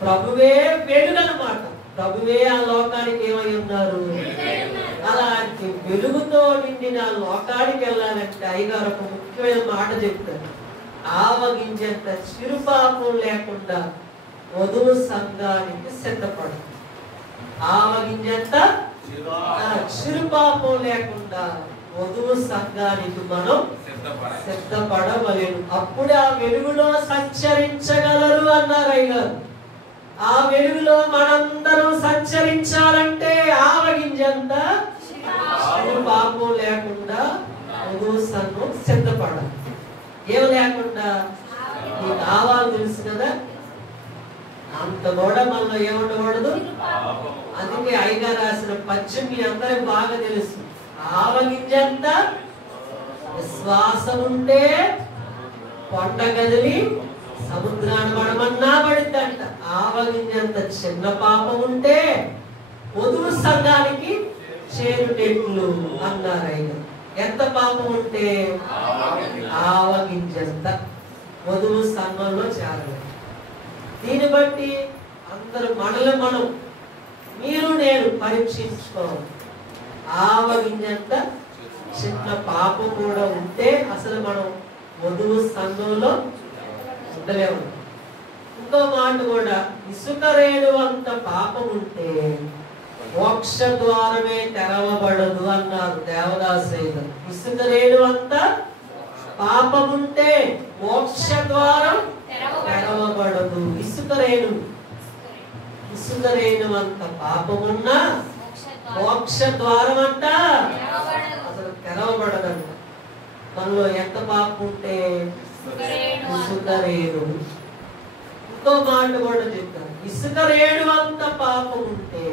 ప్రభువే వెలుగనమాట. ప్రభువే ఆ లోకానికి ఏమై ఉన్నారు? అలాంటి వెలుగుతో నిండిన లోకానికి వెళ్ళాలంటే అయ్యగారు ఒక ముఖ్యమైన మాట చెప్తారు. ఆవగించేంత చిరుపాపం లేకుండా వధువు సంఘానికి సిద్ధపడు. ఆవగించేంత చిరుపాపం లేకుండా వధువు సంఘానికి మనం సిద్ధపడవలేను. అప్పుడే ఆ వెలుగులో సంచరించగలరు అన్నారు అయ్యగారు. ఆ వెలుగులో మనందరం సంచరించాలంటే ఆవగించేంత పాపం లేకుండా వధువు సంఘం సిద్ధపడాలి. ఏం లేకుండా నీకు ఆవాలు తెలుసు కదా, అంత కూడా మనలో ఏముండకూడదు. అందుకే అయ్యగారు రాసిన పద్యం మీ అందరికి బాగా తెలుసు. ఆవగింజంత విశ్వాసం ఉంటే కొండ కదిలి సముద్రాన్ని పడమన్నా పడిద్దంట. ఆవగింజంత చిన్న పాపం ఉంటే వధువు సంఘానికి చేరుటెట్లు అన్నారు అయ్యగారు. ఎంత పాపం ఉంటే? ఆవగింజంత వధువు సంఘంలో చేరాలి. దీన్ని బట్టి అందరూ మనల్ని మనం, మీరు నేను పరీక్షించుకోవాలి. ఆవగింజంత చిన్న పాపం కూడా ఉంటే అసలు మనం వధువు సంఘంలో ఉండలేము. ఇంకో మాట కూడా, ఇసుక రేణు అంత పాపం ఉంటే మోక్ష ద్వారమే తెరవబడదు అన్నారు దేవదాసయ్య. ఇసుక రేణు అంత పాపం ఉంటే మోక్ష ద్వారం తెరవబడదు. ఇసుక రేణు అంత పాపమున్నా మోక్ష ద్వారం అంట అసలు తెరవబడదంట. మనలో ఎంత పాపం ఉంటే ఇసుక రేణు. ఇంకో మాట కూడా చెప్తాను, ఇసుక రేణు అంత పాపం ఉంటే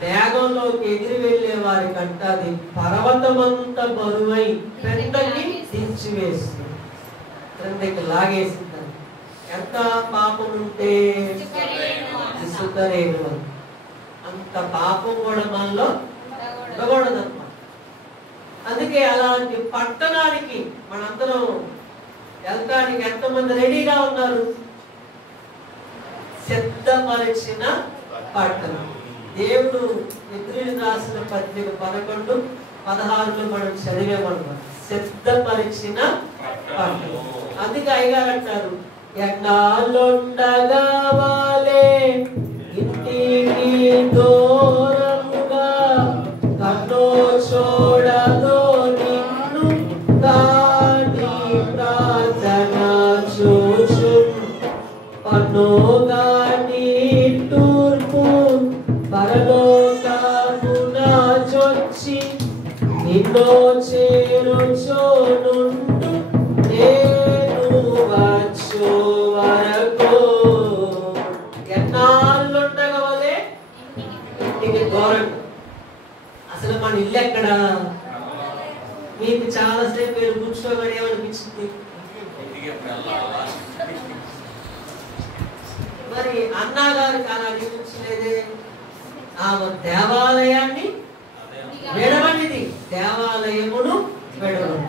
మేఘంలోకి ఎగిరి వెళ్ళే వారి కంట అది పర్వతమంత బరువై క్రిందకి దించివేస్తుంది, క్రిందకి లాగేసింది. ఎంత పాపం ఉంటే ఇసుక రేణు అంత పాపం కూడా మనలో ఉండకూడదన్నమాట. అందుకే అలాంటి పట్టణానికి మనందరం వెళ్ళడానికి ఎంతమంది రెడీగా ఉన్నారు? సిద్ధపరిచిన పట్టణం. దేవుడు ఎబ్రీయులకు రాసిన పత్రిక 11:16 మనం చదివేమన్నమాట. సిద్ధపరిచిన పట్టణం. అందుకే అయ్యగారు అంటారు, ఎన్నాళ్ళుండగా వాలే ఇంటికి దూరముగా కన్నో చూడదో నిన్ను కాని ప్రార్థన చూచు పన్నుగాని తూర్పు పరలోకమున జొచ్చి నిన్నో చేరుచోనుండు నేను వచ్చు వరకు. ఎన్నాళ్ళుండగా వలే ఇంటికి దూరంగా. అసలు మన ఇల్లు ఎక్కడ? మీకు చాలాసేపు మీరు కూర్చోగానే ఏమనిపించింది? మరి అన్నగారికి అలా అనిపించలేదే? ఆమె దేవాలయాన్ని విడవనిది, దేవాలయమును విడవని.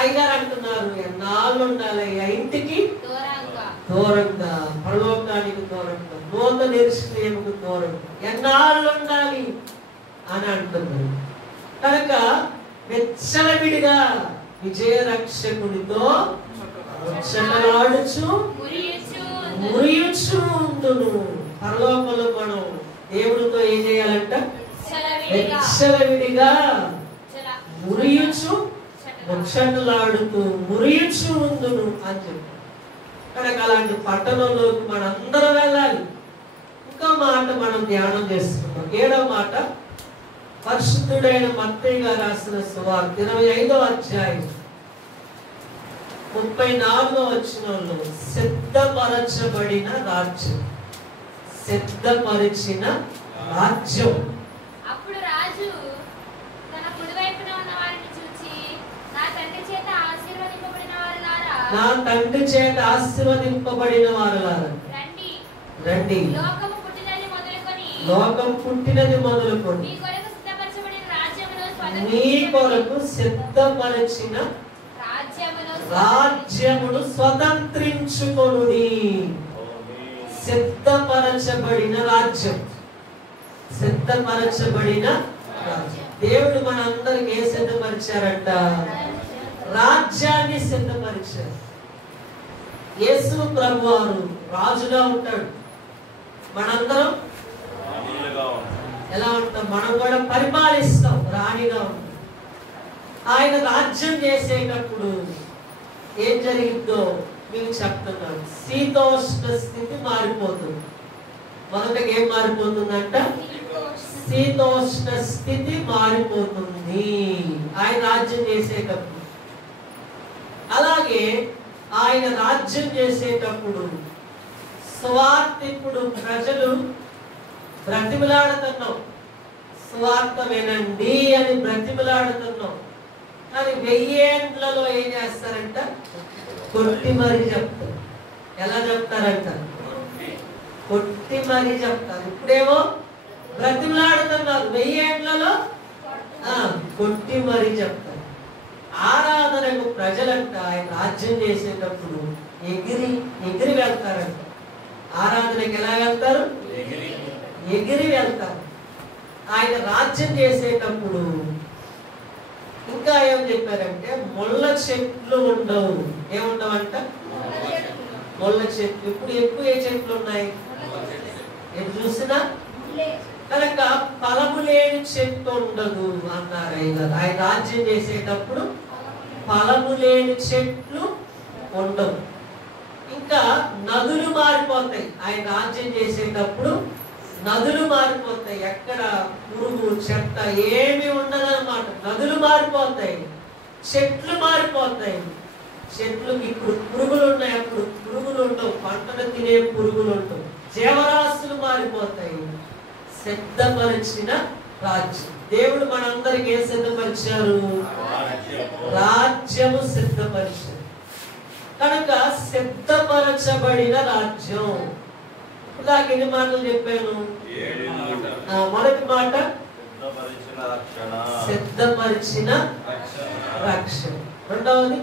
అయ్యగారు అంటున్నారు, ఎన్నాళ్ళు ఉండాలి ఇంటికి దూరంగా, పరలోకానికి దూరంగా, నూతన ఎరుషలేముకు దూరంగా ఎన్నాళ్ళు ఉండాలి అని అంటున్నారు. కనుక వెచ్చలవిడిగా విజయరక్షకుడితో ముచ్చటలాడుచు మురియుచు ఉండును. పరలోకంలో మనం దేవుడితో ఏం చేయాలంట? వెచ్చలవిడిగా మురియుచు ముచ్చటలాడుతూ మురియుచు ఉండును అని చెప్పారు. కనుక అలాంటి పట్టణంలోకి మనందరం వెళ్ళాలి. ఇంకో మాట మనం ధ్యానం చేస్తున్నాం. 7వ మాట, పరిశుద్ధుడైన మత్తయి గారు రాసిన సువార్త 25వ అధ్యాయం 34వ వచనంలో సిద్ధపరచబడిన రాజ్యం, సిద్ధపరిచిన రాజ్యం. అప్పుడు రాజు తన కుడివైపున ఉన్న వారిని చూచి, నా తండ్రి చేత ఆశీర్వదింపబడిన వారులారా రండి, లోకం పుట్టినది మొదలుకొని మీ కొరకు సిద్ధపరిచిన రాజ్యమును స్వతంత్రించుకొనుడి. సిద్ధపరచబడిన రాజ్యం, సిద్ధపరచబడిన రాజ్యం. దేవుడు మనందరికి ఏం సిద్ధపరిచారంట? రాజ్యాన్ని సిద్ధపరిచారు. యేసు ప్రభువారు రాజుగా ఉంటాడు, మనందరం ఎలా ఉంటాం? మనం కూడా పరిపాలిస్తాం, రాణిగా ఉంటాం. ఆయన రాజ్యం చేసేటప్పుడు ఏం జరిగిందో మీకు చెప్తున్నాను. శీతోష్ణ స్థితి మారిపోతుంది. మొదటగా ఏం మారిపోతుందంట? శీతోష్ణ స్థితి మారిపోతుంది ఆయన రాజ్యం చేసేటప్పుడు. అలాగే ఆయన రాజ్యం చేసేటప్పుడు స్వార్థికుడు ప్రజలు బ్రతిమలాడుతున్నాం, స్వార్థ వినండి అని బ్రతిమలాడుతున్నాం. కానీ 1000 ఏండ్లలో ఏం చేస్తారంట? కొట్టి మరీ చెప్తారు. ఎలా చెప్తారంట? కొట్టి మరీ చెప్తారు. ఇప్పుడేమో బ్రతిమలాడుతున్నారు, 1000 ఏండ్లలో కొట్టి మరీ చెప్తారు. ఆరాధనకు ప్రజలంట ఆయన రాజ్యం చేసేటప్పుడు ఎగిరి ఎగిరి వెళ్తారంట. ఆరాధనకి ఎలా వెళ్తారు? ఎగిరి వెళ్తారు. ఆయన రాజ్యం చేసేటప్పుడు ఇంకా ఏం చెప్పారంటే ముళ్ళ చెట్లు ఉండవు. ఏముండవంట? ముళ్ళ చెట్లు. ఇప్పుడు ఎక్కువ ఏ చెట్లు ఉన్నాయి? ఎటు చూసినా. కనుక ఫలము లేని చెట్టు ఉండదు అన్నారు ఆయన రాజ్యం చేసేటప్పుడు. ఫలము లేని చెట్లు ఉండవు. ఇంకా నదులు మారిపోతాయి ఆయన రాజ్యం చేసేటప్పుడు. నదులు మారిపోతాయి. ఎక్కడ పురుగు చెత్త ఏమి ఉండదన్నమాట. నదులు మారిపోతాయి, చెట్లు మారిపోతాయి. చెట్లకి ఇప్పుడు పురుగులు ఉన్నాయి, అప్పుడు పురుగులు ఉండవు, పంటను తినే పురుగులు ఉండవు, జీవరాశులు మారిపోతాయి. సిద్ధపరిచిన రాజ్యం. దేవుడు మనందరికి ఏ సిద్ధపరిచారు? రాజ్యము సిద్ధపరిచారు. కనుక సిద్ధపరచబడిన రాజ్యం. ఇలాగ ఎన్ని మాటలు చెప్పాను? మొదటి మాట సిద్ధపరిచిన రక్షణ. రెండవది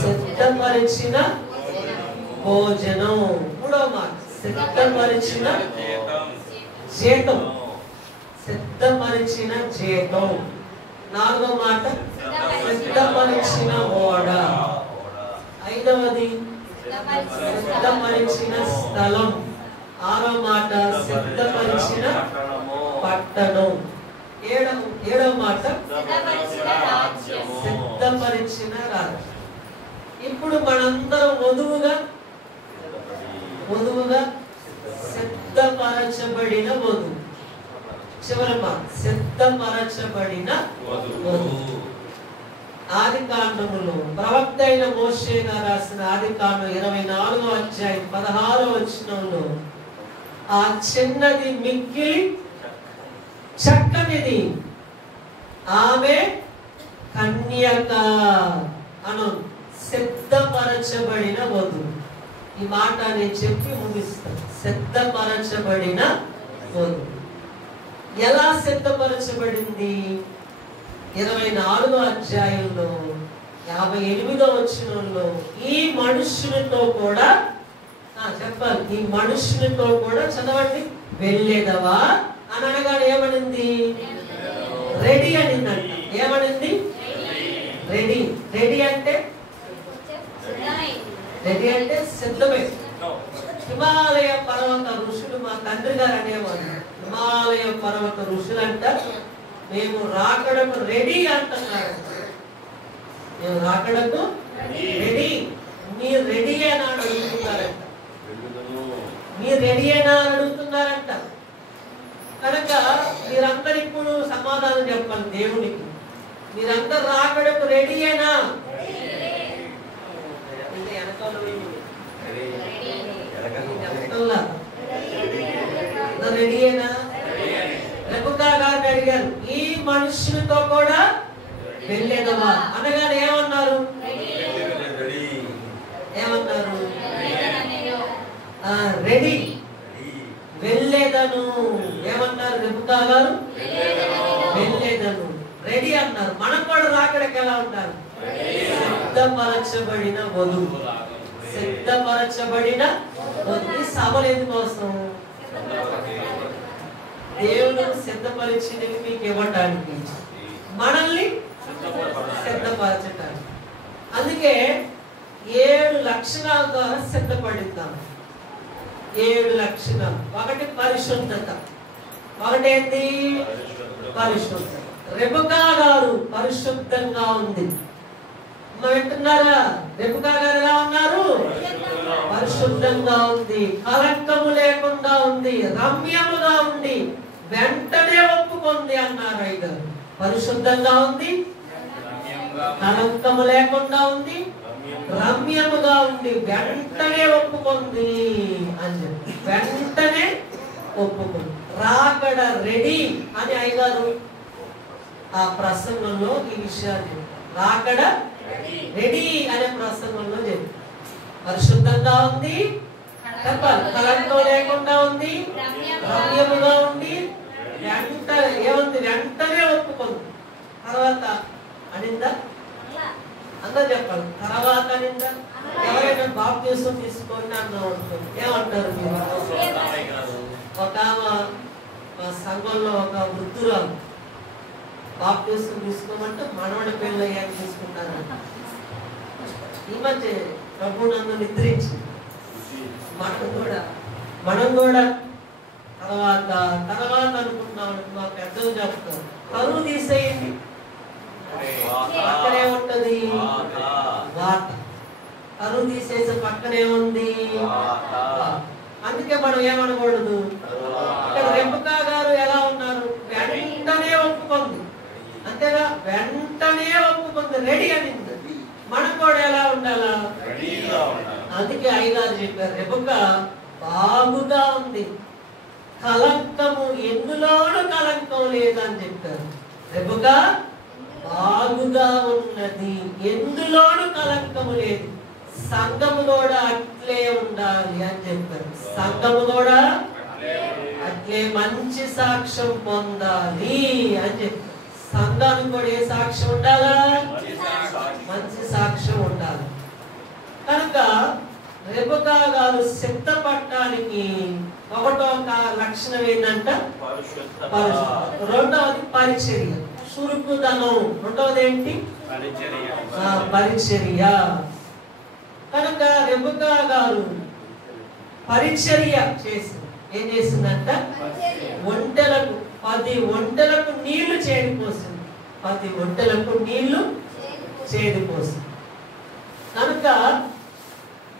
సిద్ధపరిచిన భోజనం. మూడవ మాట సిద్ధపరిచిన జీతం. సిద్ధపరిచిన జీతం. నాలుగవ మాట సిద్ధపరిచిన ఓడ. ఐదవది సిద్ధపరిచిన స్థలం. ఆరవ మాట సిద్ధపరిచిన పట్టణం. ఏడవ మాట సిద్ధపరిచిన రాజ్యం. ఇప్పుడు మనందరం వధువుగా సిద్ధపరచబడిన వధువు. చివరి మాట సిద్ధపరచబడిన వధువు. ఆదికాండములో ప్రవక్త అయిన మోషే గారు రాసిన ఆదికాండం 24వ అధ్యాయం 16వ వచనంలో ఆ చిన్నది మిక్కిలి చక్కనిది, ఆమె కన్యక అను సిద్ధపరచబడిన వధువు. ఈ మాట నేను చెప్పి ముగిస్తాను. సిద్ధపరచబడిన వధువు ఎలా సిద్ధపరచబడింది? 24వ అధ్యాయంలో 58వ వచనంలో ఈ మనుషునితో కూడా చెప్పాలి. ఈ మనుషునితో కూడా చదవండి. వెళ్ళేదవా అని అనగానే ఏమనింది? రెడీ అనిందంట. ఏమనింది? రెడీ. రెడీ అంటే సిద్ధమే. హిమాలయ పర్వత ఋషులు మా తండ్రి గారు అనేవారు. హిమాలయ పర్వత ఋషులంట మేము రాకడకు రెడీ అంటున్నారు. మేము రాకడకు రెడీ. మీరు రెడీ అని అడుగుతున్నారంట. మీరు రెడీ అయినా అని అడుగుతున్నారంట. కనుక మీరందరూ ఇప్పుడు సమాధానం చెప్పాలి దేవునికి. మీరందరూ రాకడకు రెడీ అయినా? రెడీ అయినా? రెబెకా గారిని అడిగారు, ఈ మనుషులతో కూడా వెళ్ళేదవా అనగానే ఏమన్నారు? ఏమన్నారు? రెడీ. వెళ్ళేదను. ఏమన్నారు రెబెకా గారు? వెళ్ళేదను. రెడీ అన్నారు. మనం కూడా రాకడకి ఎలా ఉంటారు? సిద్ధపరచబడిన వధువు. సిద్ధపరచబడిన వధువు. ఈ సభలు ఎందుకోసం? దేవుడు సిద్ధపరిచినవి మీకు ఇవ్వటానికి, మనల్ని సిద్ధపరచటానికి. అందుకే 7 లక్షణాల ద్వారా సిద్ధపడిద్దాం. 7 లక్షణాలు. ఒకటి పరిశుద్ధత. ఒకటేంటి? పరిశుద్ధత. రెబెకా గారు పరిశుద్ధంగా ఉంది. వింటున్నారా? రెబెకా గారు ఎలా ఉన్నారు? పరిశుద్ధంగా ఉంది, కలంకము లేకుండా ఉంది, రమ్యముగా ఉంది, వెంటనే ఒప్పుకుంది అన్నారు అయ్యగారు. పరిశుద్ధంగా ఉంది, కలంకము లేకుండా ఉంది, రమ్యముగా ఉంది, వెంటనే ఒప్పుకుంది అని చెప్పి వెంటనే ఒప్పుకుంది. రాకడ రెడీ అని అయ్యగారు ఆ ప్రసంగంలో ఈ విషయాలు చెప్పారు. రాకడ రెడీ అనే ప్రసంగంలో చెప్పారు. పరిశుద్ధంగా ఉంది, కలంకం లేకుండా ఉంది, రమ్యముగా ఉంది, వెంటనే ఒప్పుకుంది. తర్వాత అనిందా? అందరూ చెప్పాలి. తర్వాత అనిందా? ఎవరైనా బాప్తిసం తీసుకొని అన్న ఉంటుంది. ఏమంటారు మీరు? ఒక మా సంఘంలో ఒక వృద్ధురాలు బాప్తిసం తీసుకోమంటే మనవడి పెళ్ళి అయ్యాక తీసుకుంటారంట. ఈ మధ్య ప్రభు నన్ను నిద్రించి మనం కూడా తర్వాత అనుకుంటున్నాం. మా పెద్దలు చెప్తారు, కరువు తీసేయండి, పక్కనే ఉంటది వాత. కరువు తీసేసి పక్కనే ఉంది. అందుకే మనం ఏమనకూడదు. ఇక్కడ రెబెకా గారు ఎలా ఉన్నారు? వెంటనే ఒప్పుకుంది. అంతేగా? వెంటనే ఒప్పుకుంది, రెడీ అనింది. మనం కూడా అందుకే అయ్యగారు చెప్పారు, రెబెకా బాగుగా ఉంది, కలంకము ఎందులోనూ కలంకం లేదని చెప్పారు. రెబెకా బాగుగా ఉన్నది, ఎందులోనూ కలంకము లేదు. సంఘము కూడా అట్లే ఉండాలి అని చెప్పారు. సంఘము కూడా అట్లే మంచి సాక్ష్యం పొందాలి అని చెప్పారు. సంఘానికి కూడా ఏ సాక్ష్యం ఉండాలా? మంచి సాక్ష్యం ఉండాలి. కనుక రెబెకా గారు సిద్ధపడటానికి ఒకటో లక్షణం ఏంటంట? రెండవది పరిచర్య, చురుకుదనం. రెండవది ఏంటి? పరిచర్య. కనుక రెబెకా గారు పరిచర్య చేసి ఏం చేసిందంట? ఒంటెలకు 10 ఒంటెలకు నీళ్లు చేరిపోసింది. 10 ఒంటెలకు నీళ్లు చేరిపోసింది. కనుక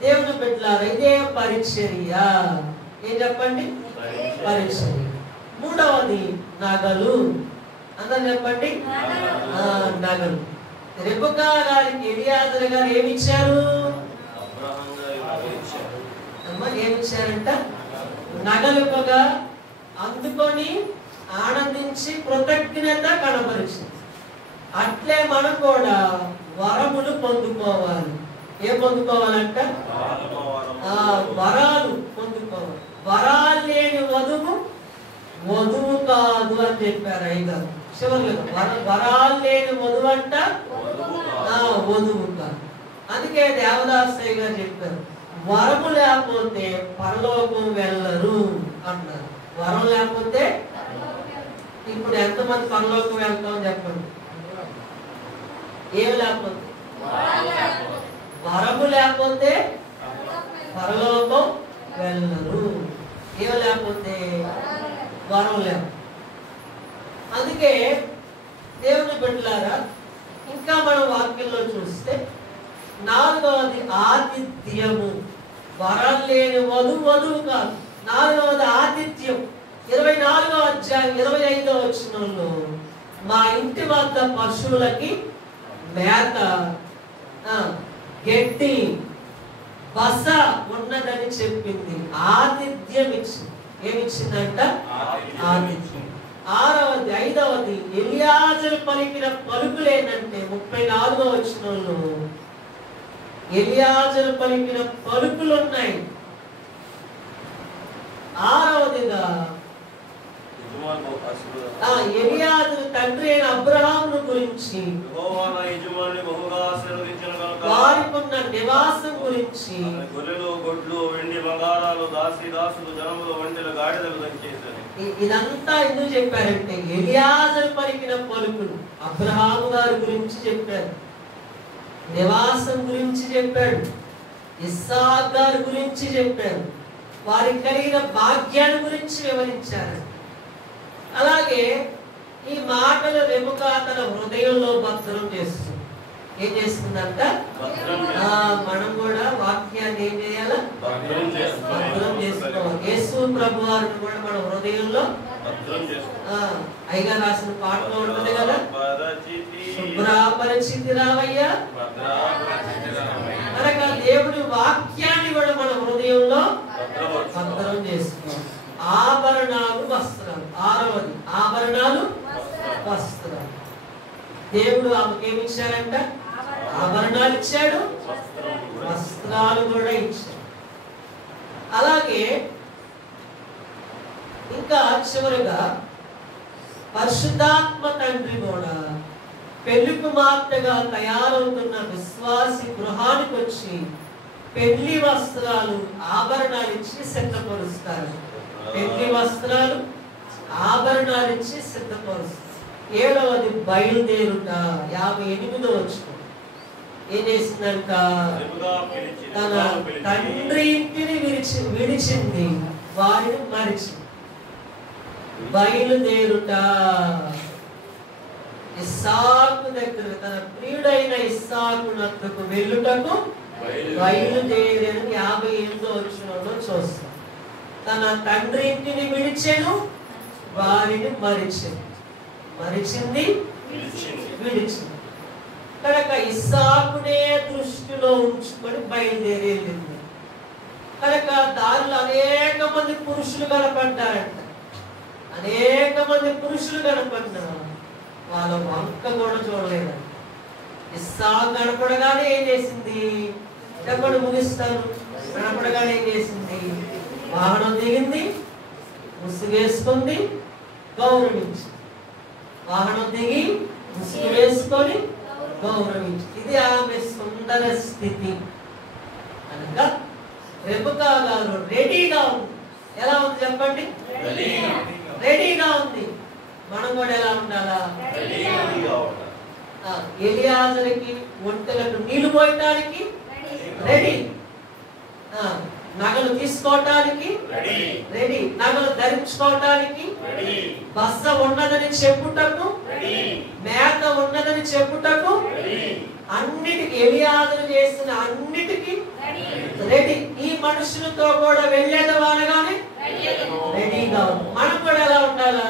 దేవుని బిడ్డలారా, ఇదే పరిచర్య. ఏం చెప్పండి? పరిచర్య. మూడవది నగలు. అందరూ చెప్పండి, నగలు. రెబెకా గారికి ఎలియాజరు గారు ఏమిచ్చారు? ఏమిచ్చారంట? నగలు ఇవ్వగా అందుకొని ఆనందించి కృతజ్ఞత కనబరిచింది. అట్లే మనం కూడా వరములు పొందుకోవాలి. ఏం పొందుకోవాలంట? వరాలు పొందుకోవాలి. వరాలు లేని వధువు కాదు అని చెప్పారు అయ్యగారు. చివరిలో వరాలు లేని వధువు అంట వధువు కాదు. అందుకే దేవదాసయ్య గారు చెప్పారు, వరము లేకపోతే పరలోకం వెళ్ళరు అన్నారు. వరం లేకపోతే ఇప్పుడు ఎంతమంది పరలోకం వెళ్తాం చెప్పండి? ఏం లేకపోతే? వరము లేకపోతే పరలోకం వెళ్ళరు. ఏం లేకపోతే? వరం లేకపోతే. అందుకే దేవుని బిడ్డలారా, ఇంకా మనం వాక్యంలో చూస్తే నాలుగవది ఆతిథ్యము. వరం లేని వధువు కాదు. నాలుగవది ఆతిథ్యం. 24వ అధ్యాయం 25వ వచనంలో మా ఇంటి వద్ద పశువులకి మేత, గడ్డి, బస ఉన్నదని చెప్పింది. ఆతిథ్యం ఇచ్చింది. ఏమిచ్చిందంట? ఆతిథ్యం. 5వది ఎలియాజరు పలికిన పలుకులు ఏంటంటే 34వ వచనంలో ఎలియాజరు పలికిన పలుకులు ఉన్నాయి. 6వదిగా ఎలియాజరు తండ్రి అయిన అబ్రహామును గురించి, వారికున్న నివాసం గురించి, ఇదంతా ఎందుకు చెప్పారంటే ఎలియాజరు పలికిన పలుకులు. అబ్రహాము గారి గురించి చెప్పారు, నివాసం గురించి చెప్పాడు, ఇస్సాకు గారి గురించి చెప్పారు, వారికి కలిగిన భాగ్యాన్ని గురించి వివరించారు. అలాగే ఈ మాటలు రెబెకా తన హృదయంలో భద్రం చేస్తుంది. ఏం చేస్తుందంట? మనం కూడా వాక్యాన్ని ఏం చేయాలా? భద్రం చేసుకోవాలి. యేసు ప్రభు వారిని కూడా మన హృదయంలో అయ్యగా రాసిన పాటలో ఉంటుంది కదా, శుభ్రపరిచితి రావయ్యా. కనుక దేవుడి వాక్యాన్ని కూడా మన హృదయంలో భద్రం చేసుకోవాలి. ఆభరణాలు, వస్త్రాలు. 6వది ఆభరణాలు, వస్త్రాలు. దేవుడు ఆమెకి ఏమి ఇచ్చారంట? ఆభరణాలు ఇచ్చాడు, వస్త్రాలు కూడా ఇచ్చాడు. అలాగే ఇంకా చివరిగా పరిశుద్ధాత్మ తండ్రి కూడా పెళ్లి కుమార్తెగా తయారవుతున్న విశ్వాసి గృహానికి వచ్చి పెళ్లి వస్త్రాలు, ఆభరణాలు ఇచ్చి సిద్ధపరుస్తారు. పెళ్లి వస్త్రాలు, ఆభరణాలు ఇచ్చి సిద్ధపరుస్తారు. 7వది బయలుదేరుట. 58వ వచనం ఏం చేసిందంట? తన తండ్రి ఇంటిని విడిచింది, వారిని మరిచింది. బయలుదేరుట. ఇస్సాకు దగ్గర తన ప్రియుడైన ఇస్సాకు నద్దకు వెళ్ళుటకు బయలుదేరని 58వ వచనంలో చూస్తాం. తన తండ్రి ఇంటిని విడిచెను, వారిని మరిచింది. విడిచింది. కనుక ఇస్సాకునే దృష్టిలో ఉంచుకొని బయలుదేరేది. కనుక దారిలో అనేక మంది పురుషులు కనపడ్డారంట. అనేక మంది పురుషులు కనపడ్డారు. వాళ్ళ వంక కూడా చూడలేదంట. ఇస్సాకు కనపడగానే ఏం చేసింది? చెప్పండి, ముగిస్తాను. కనపడగానే ఏం చేసింది? వాహనం దిగింది, ముసుగు వేసుకుంది, గౌరవించి. వాహనం దిగి ముసుగు వేసుకొని గౌరవించి. ఇది ఆమె సుందర స్థితి. అనగా రెబెకా గారు రెడీగా ఉంది. ఎలా ఉంది చెప్పండి? రెడీగా ఉంది. మనం కూడా ఎలా ఉండాలా? ఎలియాజరుకి ఒంటెలకు నీళ్లు పోయటానికి రెడీ, నగలు తీసుకోవటానికి రెడీ, నగలు ధరించుకోవటానికి, బస్స ఉన్నదని చెప్పుటకు, మేత ఉన్నదని చెప్పుటకు, అన్నిటికీ ఎలియాజరు చేసిన అన్నిటికీ రెడీ. ఈ మనుషులతో కూడా వెళ్ళేది అనగానే రెడీగా ఉంది. మనం కూడా ఎలా ఉండాలా?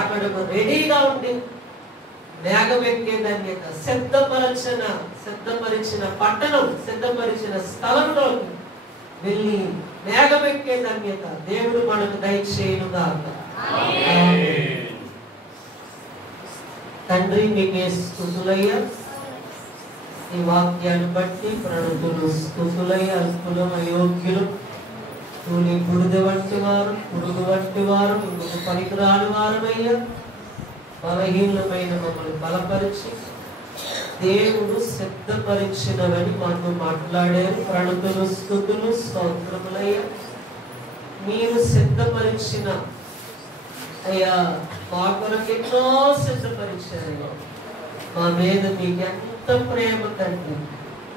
అక్కడకు రెడీగా ఉండి మేఘం ఎక్కే ధన్యత, సిద్ధపరిచిన పట్టణం, సిద్ధపరిచిన స్థలంలోకి వెళ్ళి మేఘం ఎక్కే ధన్యత దేవుడు మనకు దయచేయుగాక. తండ్రి మీకే స్తుతులయ్యా. ఈ వాక్యాన్ని బట్టి ప్రణతులు స్తుతులయ్య. అల్పులం, అయోగ్యులు, తూలి బుడిద వంటి వారు, పురుగు వంటి వారు, ముందుకు పనికిరాని వారమయ్యా. బలహీనమైన మమ్మల్ని బలపరిచి దేవుడు సిద్ధపరిచినవని మాతో మాట్లాడారు. ప్రణతులు స్తుతులు స్తోత్రములయ్యా. మీరు సిద్ధపరిచిన అయ్యా మా కొరకు ఎన్నో సిద్ధపరిచారయ్యా. మా మీద మీకు ఎంత ప్రేమ తండ్రి.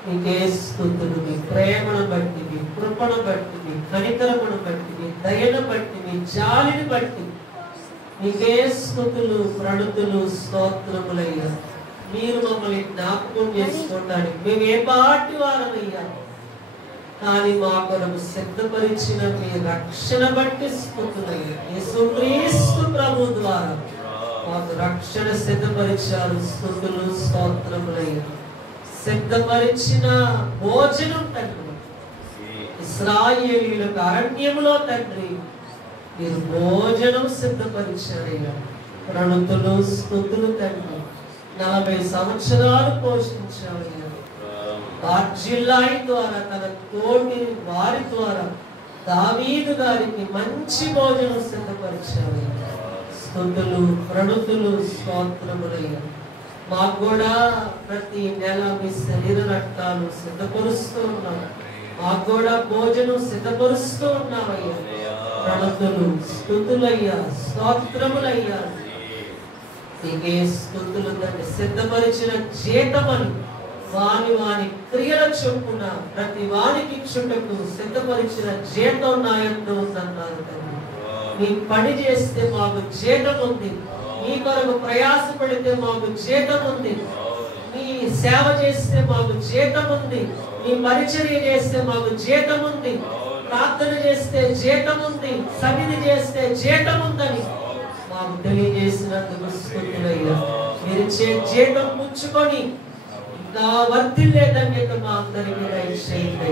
మీకే స్తుతులు. మీ ప్రేమను బట్టి, మీ కృపను బట్టి, మీ కనికరమును బట్టి, మీ దయను బట్టి, మీ జాలిని బట్టి మీకే స్తుతులు, ప్రణతులు స్తోత్రములయ్యా. మీరు మమ్మల్ని జ్ఞాపకం చేసుకోవడానికి మేము ఏ పాటి వారమయ్యా, కానీ మా కొరకు సిద్ధపరిచిన మీ రక్షణ బట్టి స్తుతులయ్యా. యేసుక్రీస్తు ప్రభు ద్వారా మాకు రక్షణ సిద్ధపరిచారు. స్తుతులు స్తోత్రములయ్యా. సిద్ధపరిచిన భోజనం తండ్రి, ఇశ్రాయేలీయులకు అరణ్యములో తండ్రి మీరు భోజనం సిద్ధపరిచారయ్యా. ప్రణతులు స్తుతులు తండ్రి. 40 సంవత్సరాలు పోషించావయ్యా. బార్జిల్లాయి ద్వారా, తన తోటి వారి ద్వారా దావీదు గారికి మంచి భోజనం సిద్ధపరిచావయ్యా. స్తుతులు, ప్రణతులు స్తోత్రములయ్యా. మాకు కూడా ప్రతి నెల మీ శరీర రక్తాలు సిద్ధపరుస్తూ ఉన్నాం. మాకు కూడా భోజనం సిద్ధపరుస్తూ ఉన్నామయ్యా. ప్రణతులు స్తుతులయ్యా, స్తోత్రములయ్యా. మీకే స్తుతులు తండ్రి. సిద్ధపరిచిన జీతమని వాని క్రియల చొప్పున ప్రతి వానికి చుట్టూ సిద్ధపరిచిన జీతం నా యందు ఉందన్నారు తండ్రి. మీ పని చేస్తే మాకు జీతం ఉంది. మీ కొరకు ప్రయాసపడితే మాకు జీతం ఉంది. మీ సేవ చేస్తే మాకు జీతం ఉంది. మీ పరిచర్య చేస్తే మాకు జీతం ఉంది. ప్రార్థన చేస్తే జీతం ఉంది. సన్నిధి చేస్తే జీతం ఉందని మాకు తెలియజేసినందుకు స్తుతులయ్యా. మీరు జీతం పుచ్చుకొని ఇంకా వర్ధిల్లే ధన్యత మా అందరికీ దయచేయండి.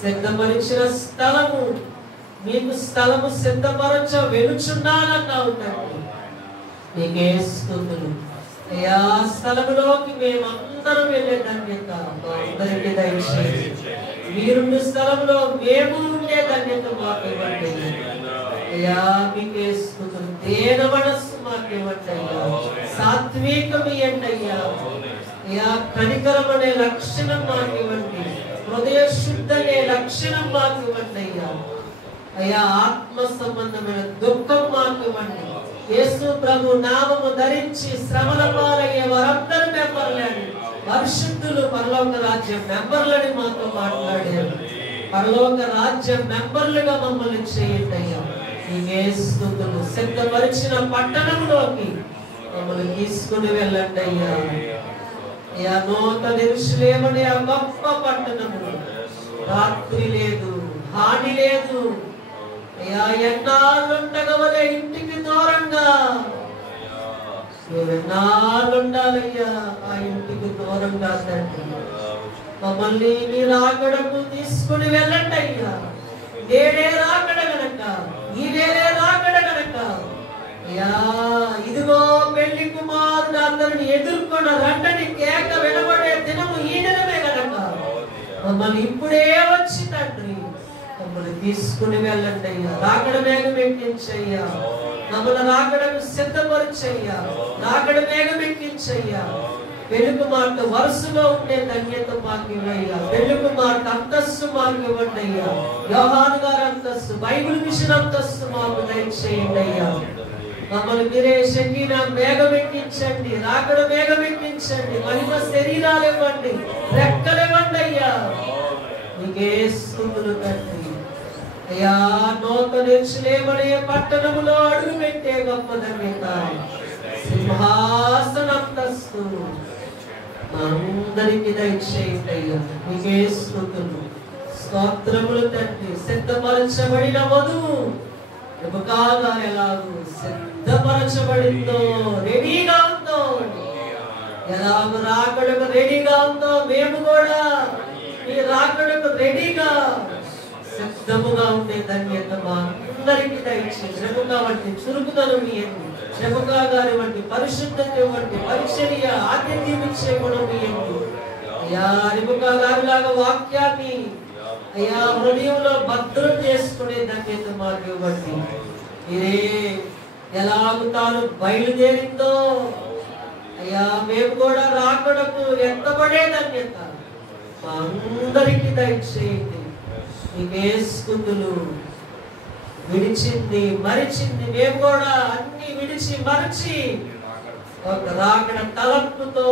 సిద్ధపరిచిన స్థలము, మీకు స్థలము సిద్ధపరచ వెలుచున్నానన్నావు తండ్రి. మీకే స్తుతులు అయ్యా. స్థలములోకి మేమందరం వెళ్ళే ధన్యత మా అందరికీ దయచేయండి. మీరున్న స్థలంలో మేము ఉండే ధన్యత మాకు ఇవ్వండి అయ్యా. మీకే స్తుతులు. దేన మనస్సు మాకు ఇవ్వండి అయ్యా. సాత్వికం ఇవ్వండి అయ్యా. అయ్యా కనికరం అనే లక్షణం మాకు ఇవ్వండి. హృదయ శుద్ధి అనే లక్షణం మాకు ఇవ్వండి అయ్యా. అయ్యా ఆత్మ సంబంధమైన దుఃఖం మాకు ఇవ్వండి. యేసు ప్రభు నామము ధరించి శ్రమల పాలయ్యే వారందరూ మెంబర్లని, పరిశుద్ధులు పరలోక రాజ్యం మెంబర్లని మాతో మాట్లాడారు. పరలోక రాజ్యం మెంబర్లుగా మమ్మల్ని చేయండి అయ్యా. మీకే స్తుతులు. సిద్ధపరిచిన పట్టణంలోకి మమ్మల్ని తీసుకుని వెళ్ళండి అయ్యా. అయ్యా నూతన యెరూషలేమనే ఆ గొప్ప పట్టణము, రాత్రి లేదు, హాని లేదు అయ్యా. ఎన్నాళ్ళుండగవలే ఇంటికి దూరంగా మేమెన్నాళ్ళు ఉండాలయ్యా ఆ ఇంటికి దూరంగా తండ్రి. మమ్మల్ని మీ రాకడకు తీసుకుని వెళ్ళండి అయ్యా. నేడే రాకడ గనక, ఈ వేరే రాకడ గనక అయ్యా, ఇదిగో పెళ్లి కుమారుడు అందరిని ఎదుర్కొన్న రండని కేక వినబడే దినము ఈ దినమే గనక మమ్మల్ని ఇప్పుడే వచ్చి తండ్రి మమ్మల్ని తీసుకుని వెళ్ళండి అయ్యా. రాకడ మేఘం ఎక్కించయ్యా, మమ్మల్ని రాకడకు సిద్ధపరచయ్యా, రాకడ మేఘం ఎక్కించయ్యా. వెలుగు మాట వరుసలో ఉండే ధన్యత మాకు ఇవ్వయ్యా. వెలుగు మాట అంతస్తు మాకు ఇవ్వండి అయ్యా. యోహాను గారి అంతస్తు, బైబిల్ మిషన్ అంతస్తు మాకు దయచేయండి అయ్యా. మమ్మల్ని మీరే శకీనా మేఘం ఎక్కించండి, రాకడ మేఘం ఎక్కించండి. మహిమ శరీరాలు ఇవ్వండి, రెక్కలు ఇవ్వండి అయ్యా. నీకే స్తుతులు తండ్రి అయ్యా. నూతన యెరూషలేమనే పట్టణములో అడుగు పెట్టే గొప్ప ధన్యత, సింహాసనంతస్తు అందరికి దయచేయండి అయ్యా. నీకే స్తుతులు స్తోత్రములు తండ్రి. సిద్ధపరచబడిన వధువు రిబకా ఎలాగూ సిద్ధపరచబడిందో, రెడీగా ఉందో, ఎలాగో రాకడకు రెడీగా ఉందో మేము కూడా ఈ రాకడకు రెడీగా సిద్ధముగా ఉండే ధన్యత మా అందరికి దయచేసి. రిబకా వంటి చురుకుదనం ఇవ్వండి, రిబకా గారి వంటి పరిశుద్ధత ఇవ్వండి, పరిచర్య ఆతిథ్యం ఇచ్చే గుణం ఇవ్వండి అయ్యా. రిబకా గారి లాగా వాక్యాన్ని అయ్యా హృదయంలో భద్రం చేసుకునే ధన్యత మాకు ఇవ్వండి. మీరే ఎలాగూ తాను బయలుదేరిందో అయ్యా మేము కూడా రాకడకు ఎత్తబడే ధన్యత మా అందరికి దయచేయండి. నీకే స్తుతులు. విడిచింది మరిచింది మేము కూడా అన్ని విడిచి మరచి ఒక రాకడ తలంపుతో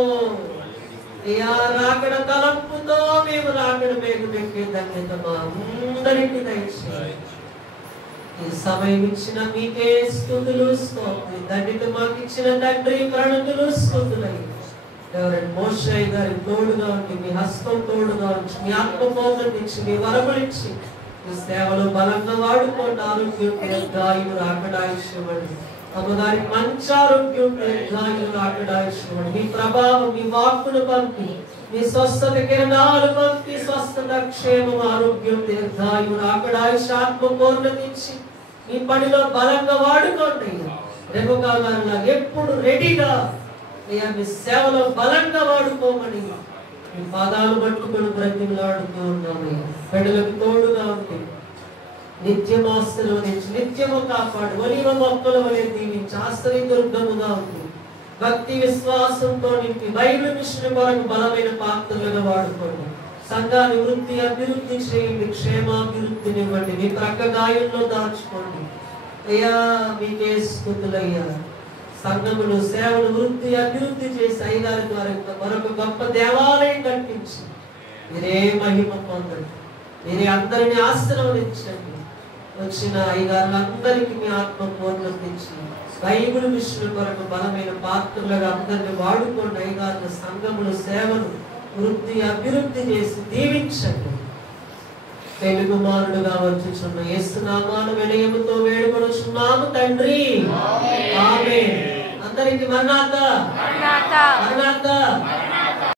అయ్యా, రాకడ తలంపుతో మేము రాకడ మేఘం ఎక్కే ధన్యత మా అందరికి దయచేయండి. ఈ సమయం ఇచ్చిన మీకే స్తుతులు స్తోత్రం. ధన్యత మాకు ఇచ్చిన తండ్రి ప్రణతులు స్తుతులయ్యి. ఎవరైనా మోషయ్య గారి తోడుగా ఉండి, మీ హస్తం తోడుగా ఉంచి, మీ ఆత్మపోతను ఇచ్చి, మీ వరములిచ్చి మీ సేవలో బలంగా వాడుకోండి. ఆరోగ్యం దీర్ఘాయువు రాకడాయుష్యమండి. అమ్మగారికి మంచి ఆరోగ్యం దీర్ఘాయువు రాకడాయుష్యమండి. మీ ప్రభావం, మీ వాక్కును పంపి, మీ స్వస్థత కిరణాలు పంపి, స్వస్థత క్షేమం ఆరోగ్యం దీర్ఘాయువు రాకడాయుష్ ఆత్మ పూర్ణతించి మీ పనిలో బలంగా వాడుకోండి. రిబకా గారిలా ఎప్పుడు రెడీగా అయ్యా మీ సేవలో బలంగా వాడుకోమని మీ పాదాలు పట్టుకుని బ్రతిమలాడుతూ ఉన్నామయ్యా. బిడ్డలకు తోడుగా ఉండి నిత్యము ఆశీర్వదించి, నిత్యము కాపాడు, ఒలీవ మొక్కల వలె దీవించి, ఆశ్రయ దుర్గముగా ఉంది. భక్తి విశ్వాసంతో నింపి బైబిల్ మిషన్ కొరకు బలమైన పాత్రలుగా వాడుకోండి. సంఘాన్ని వృద్ధి అభివృద్ధి చేయండి, క్షేమాభివృద్ధినివ్వండి. మీ ప్రక్క గాయంలో దాచుకోండి అయ్యా. మీకే స్తుతులయ్యా. సంఘములు సేవలు వృద్ధి అభివృద్ధి చేసి అయ్యగారి ద్వారా మరొక గొప్ప దేవాలయం కట్టించి మీరే మహిమ పొందండి. మీరే అందరినీ ఆశీర్వదించండి. వచ్చిన అయ్యగారులందరికీ మీ ఆత్మ పూర్ణతించి బైబిల్ మిషన్ కొరకు బలమైన పాత్రలుగా అందరినీ వాడుకోండి. అయ్యగారుల సంఘములు సేవలు వృద్ధి అభివృద్ధి చేసి దీవించండి. పెళ్లి కుమారుడుగా వచ్చుచున్న యేసు నామమున వినయముతో వేడుకొనుచున్నాము తండ్రి, ఆమేన్. అందరికి మరణాత మరణాత.